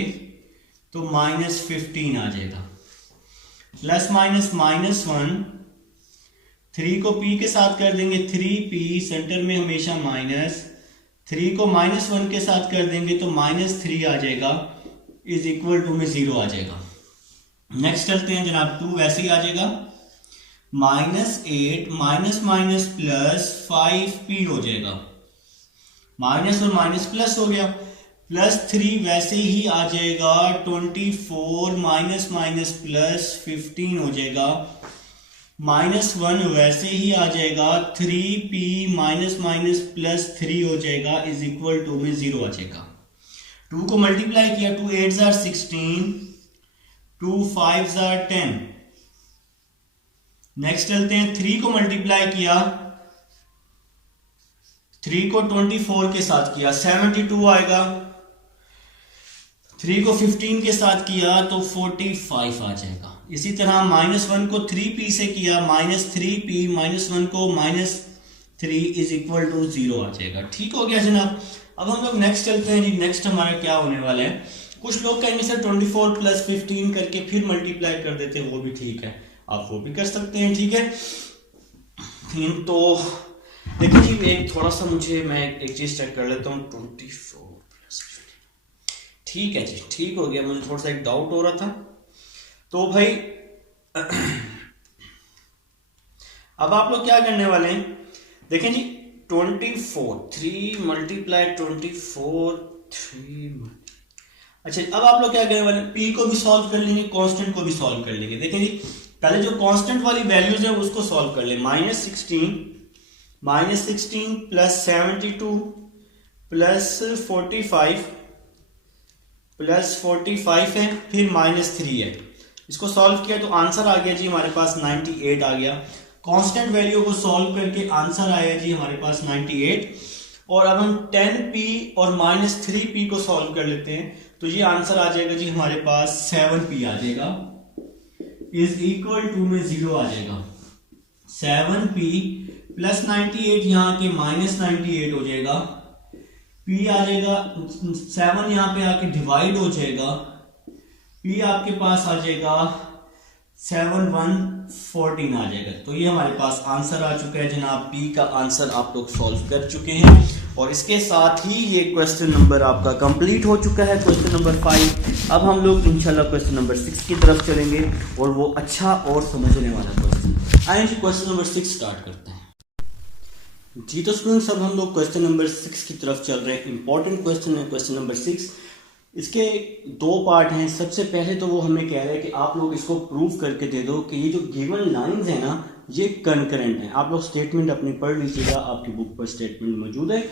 तो माइनस 15 आ जाएगा, प्लस माइनस माइनस 1, 3 को p के साथ कर देंगे 3p, सेंटर में हमेशा माइनस, 3 को माइनस 1 के साथ कर देंगे तो माइनस 3 आ जाएगा, इज इक्वल टू में 0 आ जाएगा। नेक्स्ट चलते हैं जनाब, 2 वैसे ही आ जाएगा, minus 8 minus minus plus 5p हो जाएगा, माइनस और माइनस प्लस हो गया, प्लस 3 वैसे ही आ जाएगा, 24 माइनस माइनस प्लस 15 हो जाएगा, माइनस 1 वैसे ही आ जाएगा, 3p माइनस माइनस प्लस 3 हो जाएगा, इज इक्वल टू में 0 आ जाएगा। 2 को मल्टीप्लाई किया, 2 8 are 16, 2 5 are 10। नेक्स्ट चलते हैं, 3 को मल्टीप्लाई किया, 3 को 24 के साथ किया, 72 आएगा, 3 को 15 के साथ किया तो 45 आ जाएगा। इसी तरह -1 को 3p से किया, -3p -1 को -3 इज इक्वल टू 0 आ जाएगा। ठीक हो गया जनाब। अब हम लोग नेक्स्ट चलते हैं जी। नेक्स्ट हमारा क्या होने वाला है, कुछ लोग कहेंगे सर 24 + 15 करके फिर मल्टीप्लाई कर देते हैं, वो भी ठीक है, आप वो भी कर सकते हैं। ठीक है, तो देखिए जी, एक थोड़ा सा मैं एक चीज चेक कर लेता हूँ। 24 + 15, ठीक है जी, ठीक हो गया। मुझे थोड़ा सा एक डाउट हो रहा था। तो भाई अब आप लोग क्या करने वाले हैं, देखें जी 24 3 × 24 3। अच्छा, अब आप लोग क्या करने वाले, p को भी सॉल्व कर लेंगे, कांस्टेंट को भी सॉल्व कर लेंगे। देखें जी, पहले जो कांस्टेंट वाली वैल्यूज है उसको सॉल्व कर ले। -16 + 72 + 45 है, फिर -3 है। इसको सॉल्व किया तो आंसर आ गया जी हमारे पास 98 आ गया। कांस्टेंट वैल्यू को सॉल्व करके आंसर आया जी हमारे पास 98। और अब हम 10p और -3p को सॉल्व कर लेते हैं, तो ये आंसर आ जाएगा जी हमारे पास 7p आ जाएगा, इज इक्वल टू में 0 आ जाएगा। 7p + 98 यहाँ के -98 हो जाएगा, p आ जाएगा 7 यहाँ पे आके डिवाइड हो जाएगा, p आपके पास आ जाएगा 7 1 14 आ जाएगा। तो ये हमारे पास आंसर आ चुका है जनाब। p का आंसर आप लोग सॉल्व कर चुके हैं और इसके साथ ही ये क्वेश्चन नंबर आपका कंप्लीट हो चुका है, क्वेश्चन नंबर 5। अब हम लोग इंशाल्लाह क्वेश्चन नंबर 6 की तरफ चलेंगे और वो अच्छा और समझने वाला क्वेश्चन। आइए जी क्वेश्चन नंबर 6 स्टार्ट करते हैं जी। तो स्टूडेंट्स, अब हम लोग क्वेश्चन नंबर 6 की तरफ चल रहे हैं। इंपॉर्टेंट क्वेश्चन है क्वेश्चन नंबर 6। इसके 2 पार्ट हैं। सबसे पहले तो वो हमें कह रहे हैं कि आप लोग इसको प्रूव करके दे दो कि ये जो गिवन लाइंस है ना, ये कंकरेंट हैं। आप लोग स्टेटमेंट अपनी पढ़ लीजिएगा, आपकी बुक पर स्टेटमेंट मौजूद है।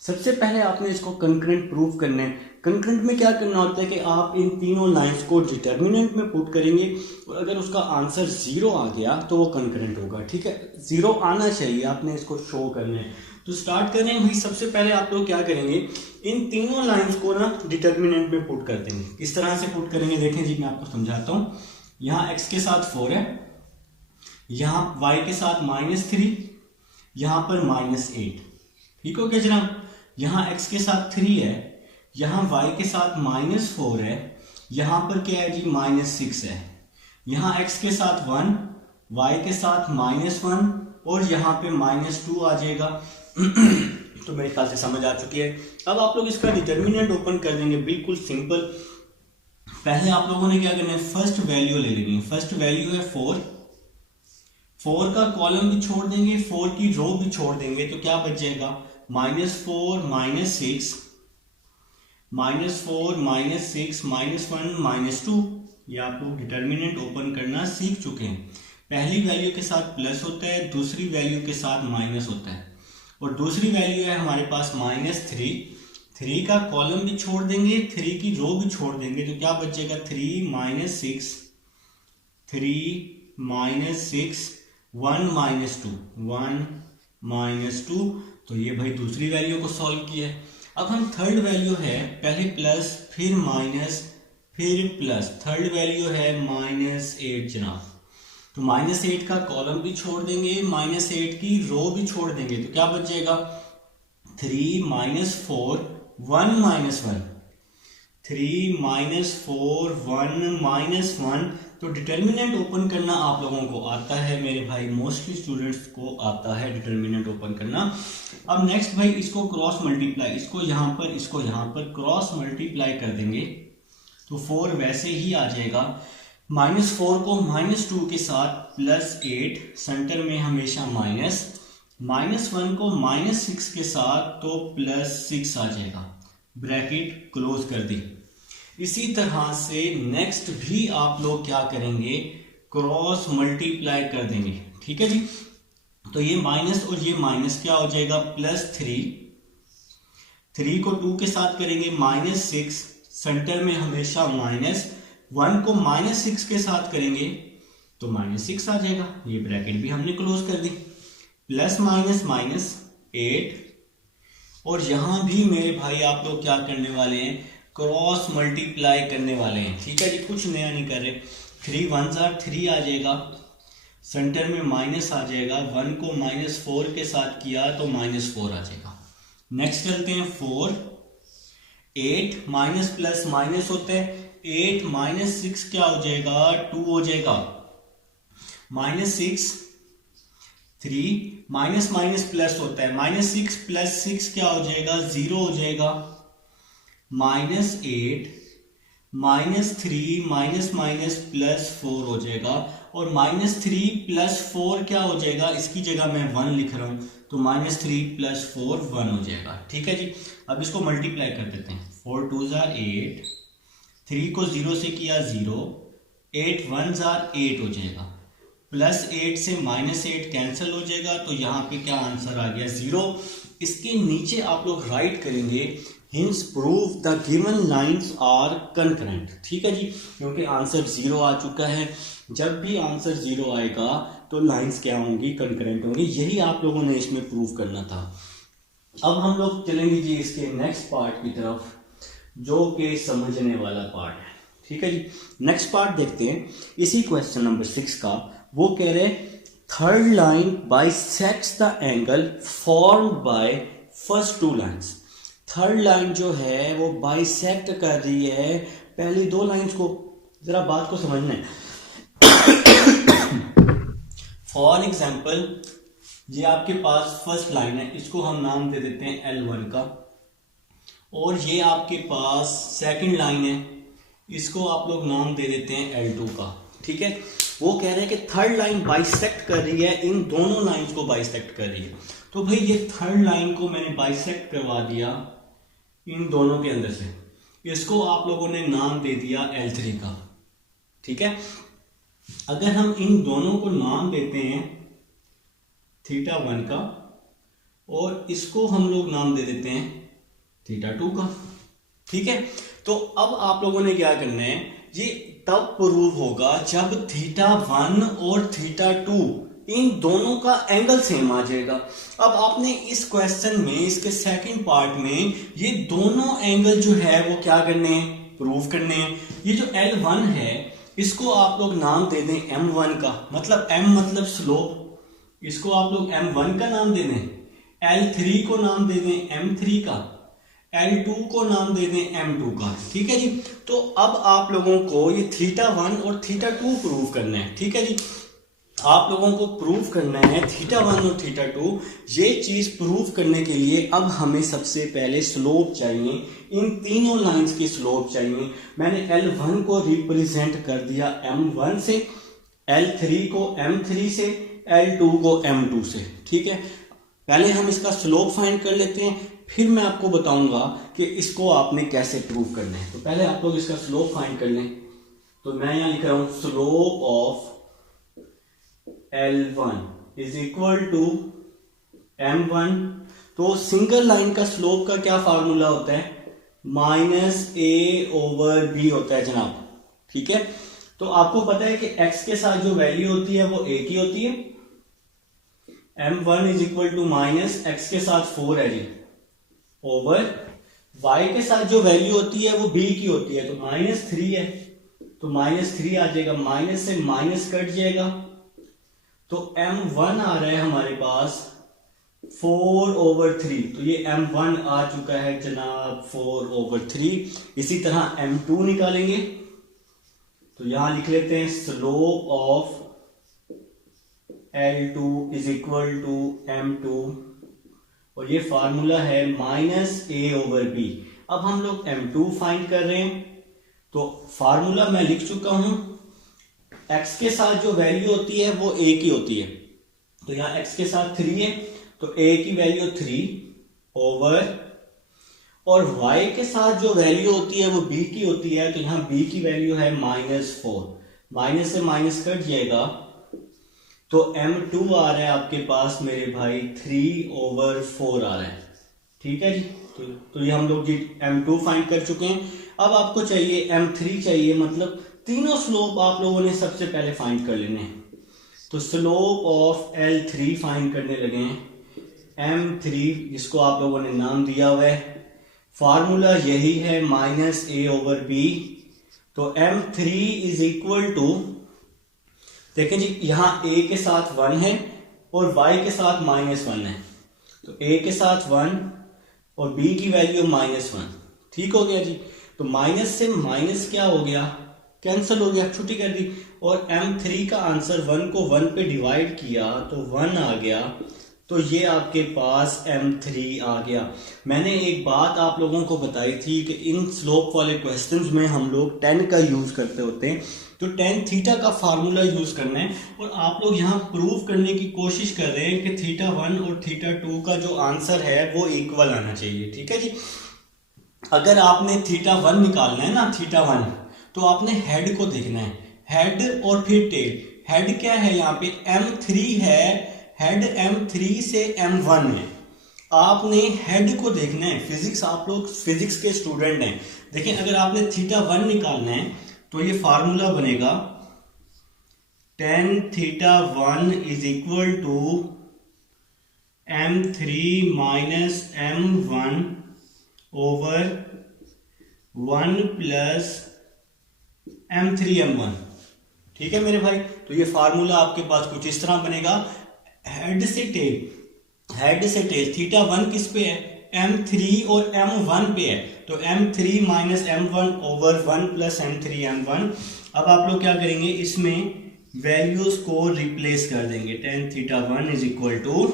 सबसे पहले आपने इसको कंकरेंट प्रूव करना है। कंकरेंट में क्या करना होता है कि आप इन तीनों लाइंस को डिटर्मिनेंट में पुट करेंगे और अगर उसका आंसर 0 आ गया तो वो कंकरेंट होगा। ठीक है, 0 आना चाहिए, आपने इसको शो करना है। तो स्टार्ट करें भाई। सबसे पहले आप लोग क्या करेंगे, इन तीनों लाइंस को ना डिटर्मिनेंट में पुट कर देंगे। किस तरह से पुट करेंगे देखें जी, मैं आपको समझाता हूँ। यहाँ x के साथ 4 है, यहाँ y के साथ -3, यहाँ पर -8। ठीक हो गया जनाब। यहाँ x के साथ 3 है, यहाँ y के साथ -4 है, यहाँ पर क्या है जी -6 है, यहाँ x के साथ 1, y के साथ -1 और यहाँ पे -2 आ जाएगा। तो मेरे ख्याल से समझ आ चुकी है। अब आप लोग इसका डिटर्मिनेंट ओपन कर देंगे, बिल्कुल सिंपल। पहले आप लोगों ने क्या करना है, फर्स्ट वैल्यू ले लेनी है। फर्स्ट वैल्यू है 4 का कॉलम भी छोड़ देंगे, 4 की रो भी छोड़ देंगे, तो क्या बच जाएगा -4 -6 -4 -6 -1 -2। ये आप लोग डिटर्मिनेंट ओपन करना सीख चुके हैं। पहली वैल्यू के साथ प्लस होता है, दूसरी वैल्यू के साथ माइनस होता है, और दूसरी वैल्यू है हमारे पास -3। 3 का कॉलम भी छोड़ देंगे, 3 की रो भी छोड़ देंगे, तो क्या बचेगा 3 -6 1 -2। तो ये भाई दूसरी वैल्यू को सॉल्व किया है। अब हम थर्ड वैल्यू है, पहले प्लस फिर माइनस फिर प्लस, थर्ड वैल्यू है -8 जनाब। तो -8 का कॉलम भी छोड़ देंगे, -8 की रो भी छोड़ देंगे, तो क्या बच जाएगा 3 -4 1 -1 3 -4 1 -1। तो डिटर्मिनेंट ओपन करना आप लोगों को आता है मेरे भाई, मोस्टली स्टूडेंट्स को आता है डिटर्मिनेंट ओपन करना। अब नेक्स्ट भाई इसको क्रॉस मल्टीप्लाई, इसको यहाँ पर क्रॉस मल्टीप्लाई कर देंगे तो 4 वैसे ही आ जाएगा। -4 को -2 के साथ +8, सेंटर में हमेशा माइनस, -1 को -6 के साथ तो +6 आ जाएगा, ब्रैकेट क्लोज कर दी। इसी तरह से नेक्स्ट भी आप लोग क्या करेंगे, क्रॉस मल्टीप्लाई कर देंगे। ठीक है जी, तो ये माइनस और ये माइनस क्या हो जाएगा +3, 3 को 2 के साथ करेंगे -6, सेंटर में हमेशा माइनस, 1 को -6 के साथ करेंगे तो -6 आ जाएगा, ये ब्रैकेट भी हमने क्लोज कर दी, प्लस माइनस -8। और यहां भी मेरे भाई आप लोग क्या करने वाले हैं, क्रॉस मल्टीप्लाई करने वाले हैं, ठीक है जी, कुछ नया नहीं कर रहे। 3 1 3 आ जाएगा, सेंटर में माइनस आ जाएगा, 1 को -4 के साथ किया तो -4 आ जाएगा। नेक्स्ट चलते हैं 4, 8 माइनस प्लस माइनस होते हैं, 8 -6 क्या हो जाएगा, 2 हो जाएगा, -6 3 माइनस माइनस प्लस होता है, -6 + 6 क्या हो जाएगा, 0 हो जाएगा, -8 -3 माइनस माइनस +4 हो जाएगा, और -3 + 4 क्या हो जाएगा, इसकी जगह मैं 1 लिख रहा हूं तो -3 + 4 1 हो जाएगा, ठीक है जी। अब इसको मल्टीप्लाई कर देते हैं, 4 2 8, 3 को 0 से किया 0, 8 1 8 हो जाएगा, +8 से -8 कैंसिल हो जाएगा, तो यहाँ पे क्या आंसर आ गया, 0। इसके नीचे आप लोग राइट करेंगे hence prove the given lines are concurrent, ठीक है जी, क्योंकि आंसर 0 आ चुका है। जब भी आंसर 0 आएगा तो लाइंस क्या होंगी, कंकरेंट होंगी, यही आप लोगों ने इसमें प्रूव करना था। अब हम लोग चलेंगे जी इसके नेक्स्ट पार्ट की तरफ, जो कि समझने वाला पार्ट है, ठीक है जी। नेक्स्ट पार्ट देखते हैं इसी क्वेश्चन नंबर 6 का। वो कह रहे third line bisects the angle formed by first 2 lines. Third line जो है वो बाइसेक्ट कर रही है पहली 2 लाइंस को। जरा बात को समझना है। फॉर एग्जाम्पल ये आपके पास फर्स्ट लाइन है, इसको हम नाम दे देते हैं L1 का, और ये आपके पास सेकंड लाइन है, इसको आप लोग नाम दे देते हैं L2 का, ठीक है। वो कह रहे हैं कि थर्ड लाइन बाइसेक्ट कर रही है, इन दोनों लाइंस को बाइसेक्ट कर रही है। तो भाई ये थर्ड लाइन को मैंने बाइसेक्ट करवा दिया इन दोनों के अंदर से, इसको आप लोगों ने नाम दे दिया L3 का, ठीक है। अगर हम इन दोनों को नाम देते हैं θ1 का, और इसको हम लोग नाम दे देते हैं θ2 का, ठीक है। तो अब आप लोगों ने क्या करना है, ये तब प्रूव होगा जब θ1 और θ2 इन दोनों का एंगल सेम आ जाएगा। अब आपने इस क्वेश्चन में, इसके सेकंड पार्ट में, ये दोनों एंगल जो है वो क्या करने हैं, प्रूव करने हैं। ये जो L1 है इसको आप लोग नाम दे दें M1 का, मतलब M मतलब स्लोप, इसको आप लोग M1 का नाम दे दें, L3 को नाम दे दें M3 का, L2 को नाम दे दें M2 का, ठीक है जी। तो अब आप लोगों को ये θ1 और θ2 प्रूव करना है, ठीक है जी। आप लोगों को प्रूव करना है θ1 और θ2। ये चीज प्रूव करने के लिए अब हमें सबसे पहले स्लोप चाहिए, इन तीनों लाइंस की स्लोप चाहिए। मैंने L1 को रिप्रेजेंट कर दिया M1 से, L3 को M3 से, L2 को M2 से, ठीक है। पहले हम इसका स्लोप फाइंड कर लेते हैं, फिर मैं आपको बताऊंगा कि इसको आपने कैसे प्रूव करना है। तो पहले आप लोग इसका स्लोप फाइंड कर लें। तो मैं यहां लिख रहा हूं slope of L1 is equal to M1। तो सिंगल लाइन का स्लोप का क्या फार्मूला होता है, -a/b होता है जनाब, ठीक है। तो आपको पता है कि x के साथ जो वैल्यू होती है वो a की होती है, M1 is equal to -x के साथ 4 है जी, ओवर y के साथ जो वैल्यू होती है वो b की होती है, तो -3 है, तो -3 आ जाएगा, माइनस से माइनस कट जाएगा, तो M1 आ रहा है हमारे पास 4/3। तो ये M1 आ चुका है जनाब 4/3। इसी तरह M2 निकालेंगे, तो यहां लिख लेते हैं slope of L2 is equal to M2, और ये फार्मूला है -a/b। अब हम लोग M2 फाइंड कर रहे हैं, तो फार्मूला मैं लिख चुका हूं, x के साथ जो वैल्यू होती है वो a की होती है, तो यहां x के साथ 3 है, तो a की वैल्यू 3 ओवर, और y के साथ जो वैल्यू होती है वो b की होती है, तो यहां b की वैल्यू है -4, माइनस से माइनस कट जाएगा, तो M2 आ रहा है आपके पास मेरे भाई 3/4 आ रहा है, ठीक है जी। तो ये हम लोग जी M2 फाइंड कर चुके हैं। अब आपको चाहिए M3 चाहिए, मतलब तीनों स्लोप आप लोगों ने सबसे पहले फाइंड कर लेने हैं। तो स्लोप ऑफ L3 फाइंड करने लगे हैं, M3 जिसको आप लोगों ने नाम दिया हुआ है फार्मूला यही है माइनस ए ओवर बी। तो m3 इज इक्वल टू, देखें जी यहां a के साथ 1 है और y के साथ -1 है, तो a के साथ 1 और b की वैल्यू -1। ठीक हो गया जी। तो माइनस से माइनस क्या हो गया, कैंसिल हो गया, छुट्टी कर दी। और m3 का आंसर 1 को 1 पे डिवाइड किया तो 1 आ गया। तो ये आपके पास m3 आ गया। मैंने एक बात आप लोगों को बताई थी कि इन स्लोप वाले क्वेश्चंस में हम लोग 10 का यूज करते होते हैं, तो tan थीटा का फार्मूला यूज करना है। और आप लोग यहाँ प्रूव करने की कोशिश कर रहे हैं कि θ1 और θ2 का जो आंसर है वो इक्वल आना चाहिए। ठीक है जी। अगर आपने θ1 निकालना है ना, θ1, तो आपने हेड को देखना है, हेड और फिर टेल। हेड क्या है यहाँ पे, m3 है, हेड m3 से m1 है। आपने हेड को देखना है। फिजिक्स, आप लोग फिजिक्स के स्टूडेंट हैं, देखें अगर आपने θ1 निकालना है तो ये फार्मूला बनेगा tan θ1 is equal to m3 minus m1 over 1 plus m3 m1। ठीक है मेरे भाई। तो ये फार्मूला आपके पास कुछ इस तरह बनेगा, हेड से टेल, हेड से टेल। θ1 किस पे है, m3 और m1 पे है, तो m3 minus m1 over 1 plus m3 m1। अब आप लोग क्या करेंगे, इसमें वैल्यूज को रिप्लेस कर देंगे। tan θ1 is equal to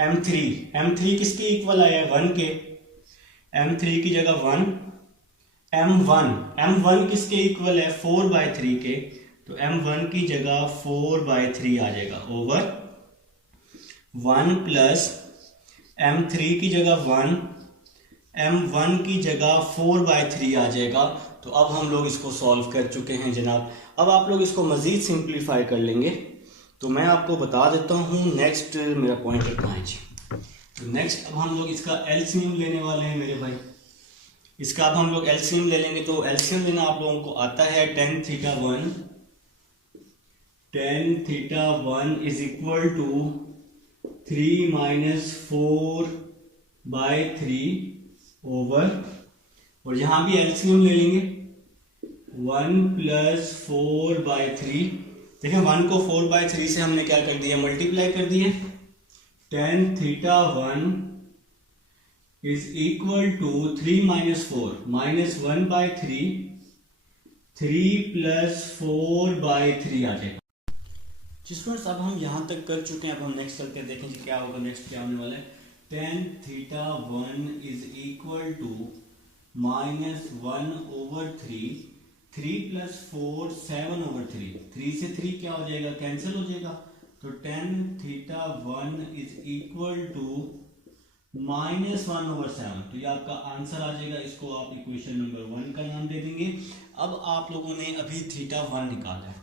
m3, m3 किसके इक्वल आया है, 1 के, m3 की जगह 1, m1 किसके इक्वल है, 4/3 के, तो m1 की जगह 4/3 आ जाएगा ओवर 1 प्लस m3 की जगह 1, m1 की जगह 4/3 आ जाएगा। तो अब हम लोग इसको सॉल्व कर चुके हैं जनाब। अब आप लोग इसको मजीद सिंप्लीफाई कर लेंगे। तो मैं आपको बता देता हूँ नेक्स्ट मेरा पॉइंट कहाँ है जी। तो नेक्स्ट अब हम लोग इसका एलसीएम लेने वाले हैं मेरे भाई। इसका अब हम लोग एलसीएम ले लेंगे। तो एलसीएम लेना आप लोगों को आता है, tan θ1 is equal to 3 minus 4/3 over, और यहां भी एलसीएम ले लेंगे, 1 प्लस 4/3। देखिए 1 को 4/3 से हमने क्या कर दिया, मल्टीप्लाई कर दिया। tan θ1 is equal to 3 minus 4 minus 1/3, 3 plus 4/3 आ जाएगा। स्टूडेंट्स अब हम यहाँ तक कर चुके हैं। अब हम नेक्स्ट चलते हैं, देखें क्या होगा, नेक्स्ट क्या होने वाला है। tan θ1 is equal to -1/3, 3 plus 4 7/3, 3 से 3 क्या हो जाएगा, कैंसिल हो जाएगा। तो tan θ1 इज इक्वल टू -1/7। तो ये आपका आंसर आ जाएगा। इसको आप इक्वेशन नंबर 1 का नाम दे देंगे। अब आप लोगों ने अभी θ1 निकाला है,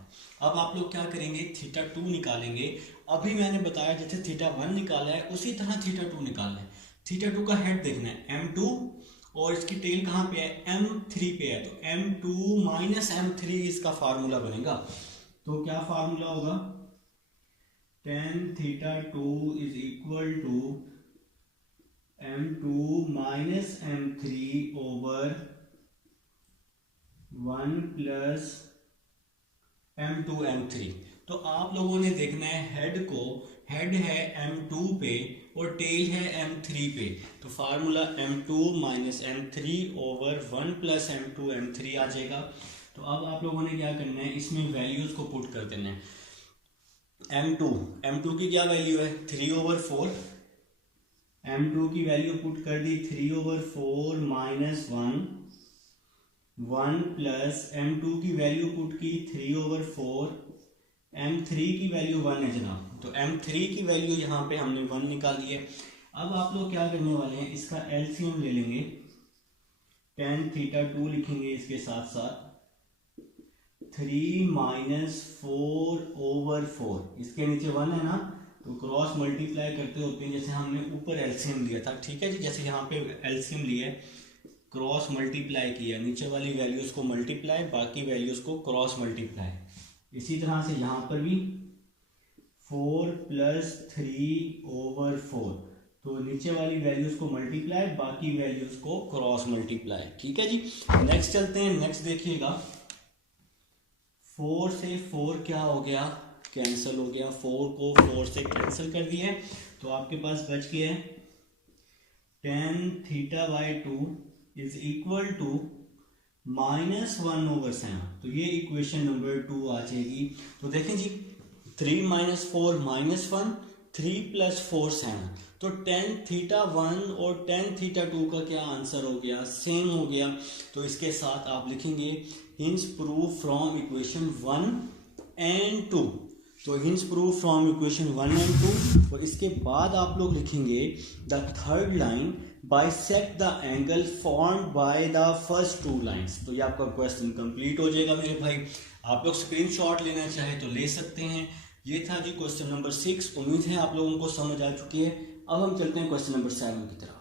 अब आप लोग क्या करेंगे, θ2 निकालेंगे। अभी मैंने बताया जैसे θ1 निकाला है उसी तरह θ2 निकालना है। θ2 का हेड देखना है m2 और इसकी टेल कहाँ पे है, m3 पे है, तो m2 माइनस m3 इसका फार्मूला बनेगा। तो क्या फार्मूला होगा, tan θ2 is equal to m2 minus m3 over 1 plus m2 m3। तो आप लोगों ने देखना है हेड को, हेड है m2 पे और टेल है m3 पे, तो formula m2 minus m3 over 1 plus m2 m3 आ जाएगा। तो अब आप लोगों ने क्या करना है, इसमें वैल्यूज को पुट कर देना है। m2 की क्या वैल्यू है, 3/4, m2 की वैल्यू पुट कर दी 3/4 माइनस 1 प्लस m2 की वैल्यू पुट की 3/4, m3 की वैल्यू 1 है जनाब, तो m3 की वैल्यू यहाँ पे हमने 1 निकाली है। अब आप लोग क्या करने वाले हैं, इसका एलसीएम ले लेंगे, tan θ2 लिखेंगे इसके साथ साथ 3 माइनस 4/4, इसके नीचे 1 है ना, तो क्रॉस मल्टीप्लाई करते होते हैं जैसे हमने ऊपर एलसीएम लिया था। ठीक है जी, जैसे यहाँ पे एलसीएम लिया है, क्रॉस मल्टीप्लाई किया, नीचे वाली वैल्यूज को मल्टीप्लाई, बाकी वैल्यूज को क्रॉस मल्टीप्लाई। इसी तरह से यहाँ पर भी 4 प्लस 3/4, तो नीचे वाली वैल्यूज को मल्टीप्लाई, बाकी वैल्यूज को क्रॉस मल्टीप्लाई। ठीक है जी, नेक्स्ट चलते हैं। नेक्स्ट देखिएगा 4 से 4 क्या हो गया, कैंसिल हो गया। 4 को 4 से कैंसिल कर दिए तो आपके पास बच गया tan θ/2 इज इक्वल टू -1/7। तो ये इक्वेशन नंबर 2 आ जाएगी। तो देखें जी 3 - 4 -1, 3 + 4 7। तो tan θ1 और tan θ2 का क्या आंसर हो गया, सेम हो गया। तो इसके साथ आप लिखेंगे hints proof from equation 1 and 2। तो hints proof from equation 1 and 2। और इसके बाद आप लोग लिखेंगे the third line bisect the angle formed by the first 2 lines. तो ये आपका क्वेश्चन कंप्लीट हो जाएगा मेरे भाई। आप लोग स्क्रीनशॉट लेना चाहे तो ले सकते हैं। ये था जी क्वेश्चन नंबर 6। उम्मीद है आप लोगों को समझ आ चुकी है। अब हम चलते हैं क्वेश्चन नंबर 7 की तरफ।